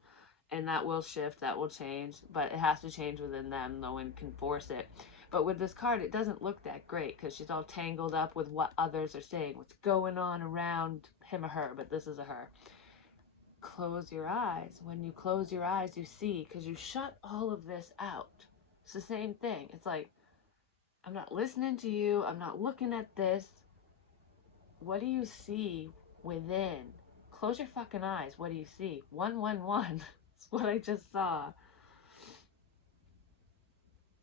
and that will shift, that will change, but it has to change within them. No one can force it. But with this card, it doesn't look that great because she's all tangled up with what others are saying, what's going on around him or her, but this is a her. Close your eyes. When you close your eyes, you see, because you shut all of this out. It's the same thing. It's like, I'm not listening to you. I'm not looking at this. What do you see within? Close your fucking eyes. What do you see? 111. That's what I just saw.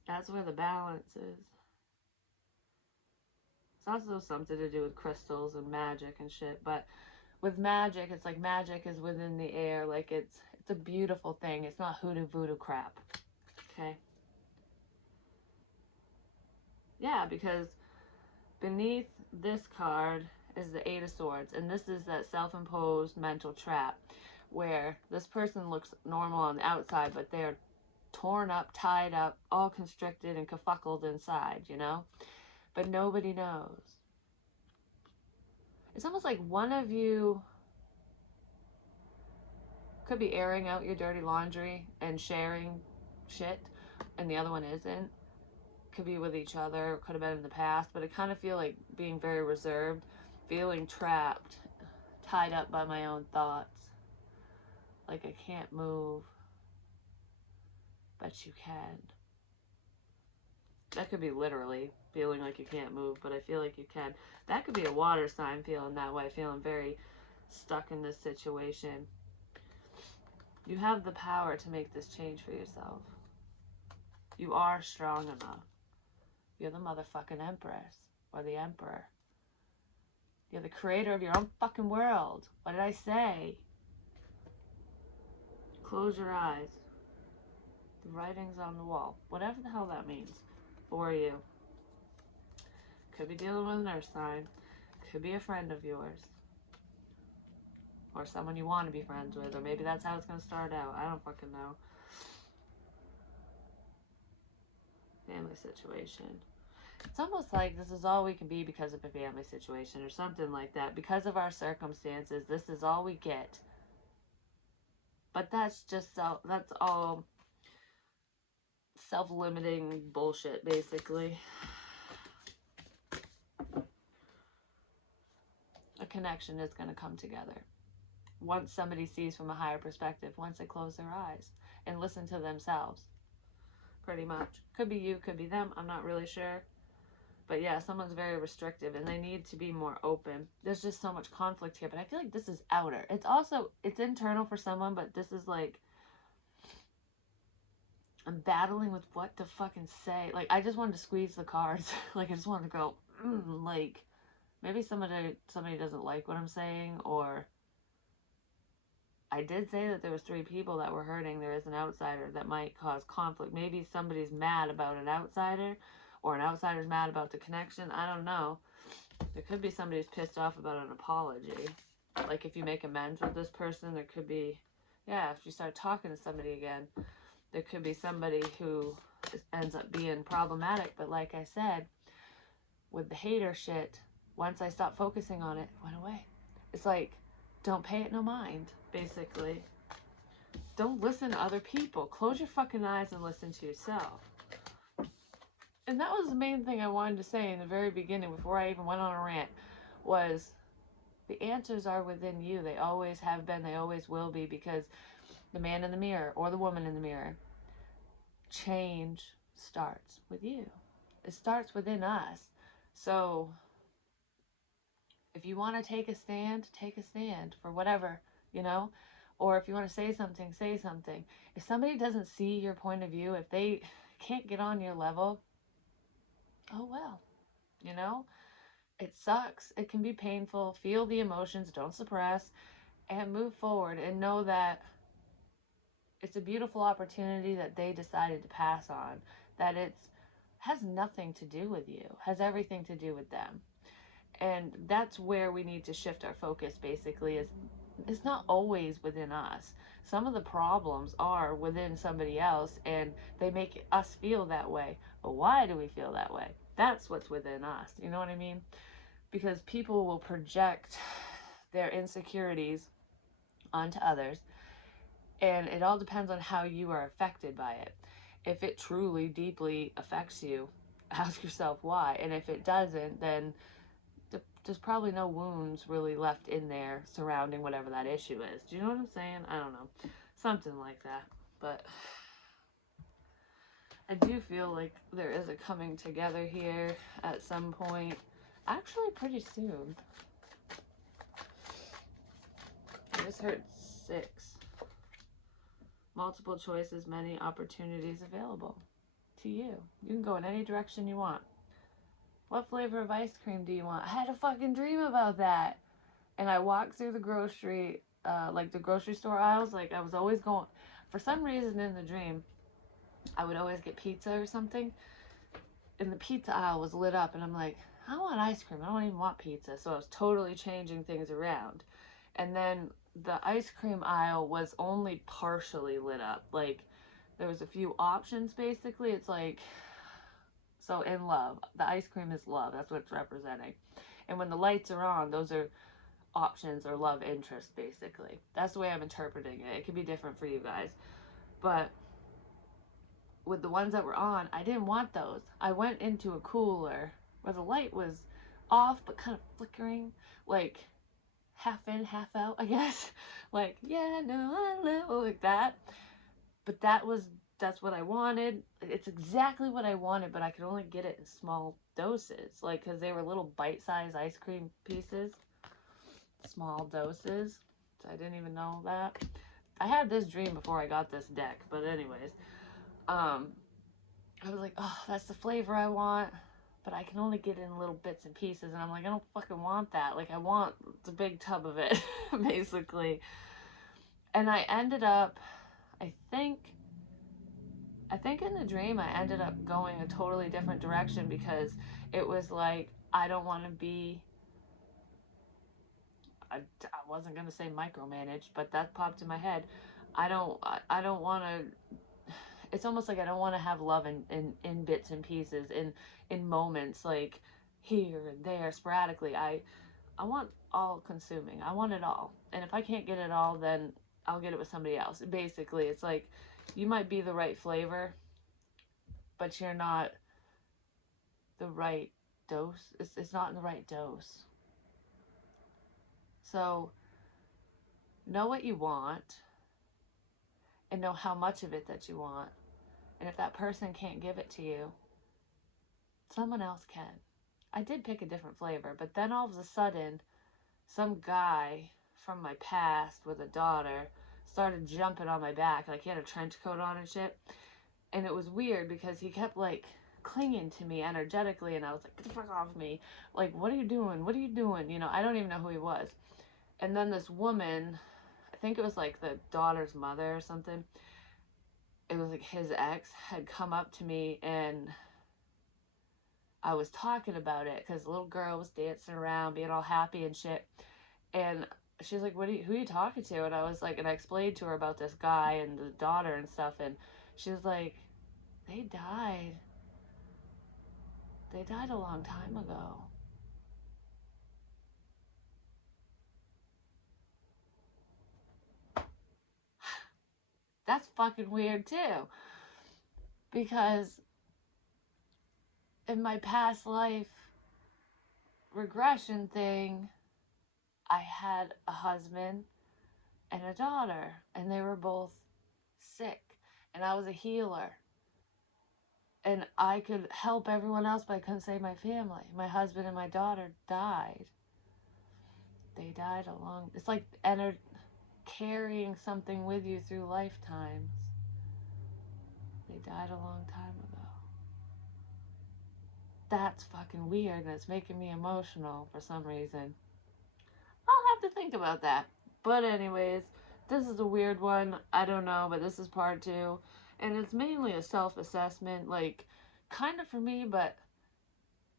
That's where the balance is. It's also something to do with crystals and magic and shit, but with magic, it's like magic is within the air. Like it's a beautiful thing. It's not hoodoo voodoo crap. Okay? Yeah, because beneath this card is the Eight of Swords, and this is that self-imposed mental trap where this person looks normal on the outside, but they're torn up, tied up, all constricted and kerfuckled inside, you know? But nobody knows. It's almost like one of you could be airing out your dirty laundry and sharing shit, and the other one isn't. Could be with each other, could have been in the past, but I kind of feel like being very reserved, feeling trapped, tied up by my own thoughts. Like I can't move, but you can. That could be literally feeling like you can't move, but I feel like you can. That could be a water sign feeling that way, feeling very stuck in this situation. You have the power to make this change for yourself. You are strong enough. You're the motherfucking empress or the emperor. You're the creator of your own fucking world. What did I say? Close your eyes. The writing's on the wall. Whatever the hell that means for you. Could be dealing with an earth sign. Could be a friend of yours. Or someone you want to be friends with. Or maybe that's how it's going to start out. I don't fucking know. Family situation. It's almost like this is all we can be because of a family situation or something like that. Because of our circumstances, this is all we get. But that's all self-limiting bullshit, basically. A connection is going to come together. Once somebody sees from a higher perspective, once they close their eyes and listen to themselves. Pretty much. Could be you, could be them. I'm not really sure. But yeah, someone's very restrictive and they need to be more open. There's just so much conflict here, but I feel like this is outer. It's internal for someone, but this is like, I'm battling with what to fucking say. Like, I just wanted to squeeze the cards. Like, I just wanted to go, like, maybe somebody doesn't like what I'm saying, or I did say that there was 3 people that were hurting. There is an outsider that might cause conflict. Maybe somebody's mad about an outsider, or an outsider's mad about the connection. I don't know. There could be somebody who's pissed off about an apology. Like if you make amends with this person, there could be, if you start talking to somebody again, there could be somebody who ends up being problematic. But like I said, with the hater shit, once I stopped focusing on it, it went away. It's like, don't pay it no mind, basically. Don't listen to other people. Close your fucking eyes and listen to yourself. And that was the main thing I wanted to say in the very beginning before I even went on a rant, was the answers are within you. They always have been. They always will be, because the man in the mirror or the woman in the mirror, change starts with you. It starts within us. So if you want to take a stand for whatever you know? Or if you want to say something, say something. If somebody doesn't see your point of view, if they can't get on your level, oh well, you know? It sucks. It can be painful. Feel the emotions, don't suppress, and move forward and know that it's a beautiful opportunity that they decided to pass on, that it's has nothing to do with you, has everything to do with them. And that's where we need to shift our focus basically is it's not always within us. Some of the problems are within somebody else and they make us feel that way. But why do we feel that way? That's what's within us. You know what I mean? Because people will project their insecurities onto others, and it all depends on how you are affected by it. If it truly deeply affects you, ask yourself why. And if it doesn't, then there's probably no wounds really left in there surrounding whatever that issue is. Do you know what I'm saying? I don't know. Something like that. But I do feel like there is a coming together here at some point. Actually, pretty soon. I just heard 6. Multiple choices, many opportunities available to you. You can go in any direction you want. What flavor of ice cream do you want? I had a fucking dream about that. And I walked through the like the grocery store aisles. Like I was always going, for some reason in the dream, I would always get pizza or something. And the pizza aisle was lit up. And I'm like, I want ice cream. I don't even want pizza. So I was totally changing things around. And then the ice cream aisle was only partially lit up. Like there was a few options basically. It's like, so in love, the ice cream is love. That's what it's representing. And when the lights are on, those are options or love interest basically. That's the way I'm interpreting it. It could be different for you guys. But with the ones that were on, I didn't want those. I went into a cooler where the light was off but kind of flickering, like half in, half out, I guess. Like, yeah, no, I know, like that. But that's what I wanted. It's exactly what I wanted, but I could only get it in small doses, like because they were little bite-sized ice cream pieces, small doses. So I didn't even know that. I had this dream before I got this deck, but anyways, um, I was like, oh, that's the flavor I want, but I can only get it in little bits and pieces, and I'm like, I don't fucking want that. Like, I want the big tub of it, basically. And I ended up, I think, I think in the dream I ended up going a totally different direction because it was like I don't want to be. I wasn't gonna say micromanaged, but that popped in my head. I don't want to. It's almost like I don't want to have love in bits and pieces in moments like here and there sporadically. I want all consuming. I want it all, and if I can't get it all, then I'll get it with somebody else. Basically, it's like you might be the right flavor, but you're not the right dose. It's not in the right dose. So know what you want and know how much of it that you want. And if that person can't give it to you, someone else can. I did pick a different flavor, but then all of a sudden, some guy from my past with a daughter started jumping on my back. Like he had a trench coat on and shit. And it was weird because he kept like clinging to me energetically, and I was like, get the fuck off me. Like, what are you doing? What are you doing? You know, I don't even know who he was. And then this woman, I think it was like the daughter's mother or something, it was like his ex, had come up to me and I was talking about it because the little girl was dancing around, being all happy and shit. And she's like, who are you talking to? And I was like, and I explained to her about this guy and the daughter and stuff. And she was like, they died. They died a long time ago. That's fucking weird too. Because in my past life regression thing, I had a husband and a daughter, and they were both sick. And I was a healer. And I could help everyone else, but I couldn't save my family. My husband and my daughter died. They died along. It's like carrying something with you through lifetimes. They died a long time ago. That's fucking weird, and it's making me emotional for some reason. I'll have to think about that. But anyways, this is a weird one. I don't know, but this is part two. And it's mainly a self-assessment, like, kind of for me, but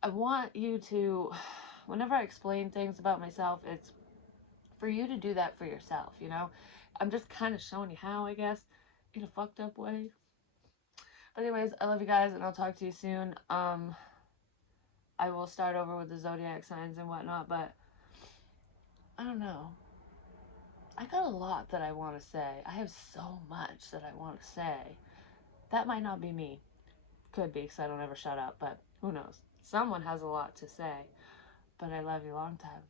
I want you to, whenever I explain things about myself, it's for you to do that for yourself, you know? I'm just kind of showing you how, I guess, in a fucked up way. But anyways, I love you guys, and I'll talk to you soon. I will start over with the zodiac signs and whatnot, but I don't know. I got a lot that I want to say. I have so much that I want to say. That might not be me. Could be, because I don't ever shut up, but who knows? Someone has a lot to say. But I love you long time.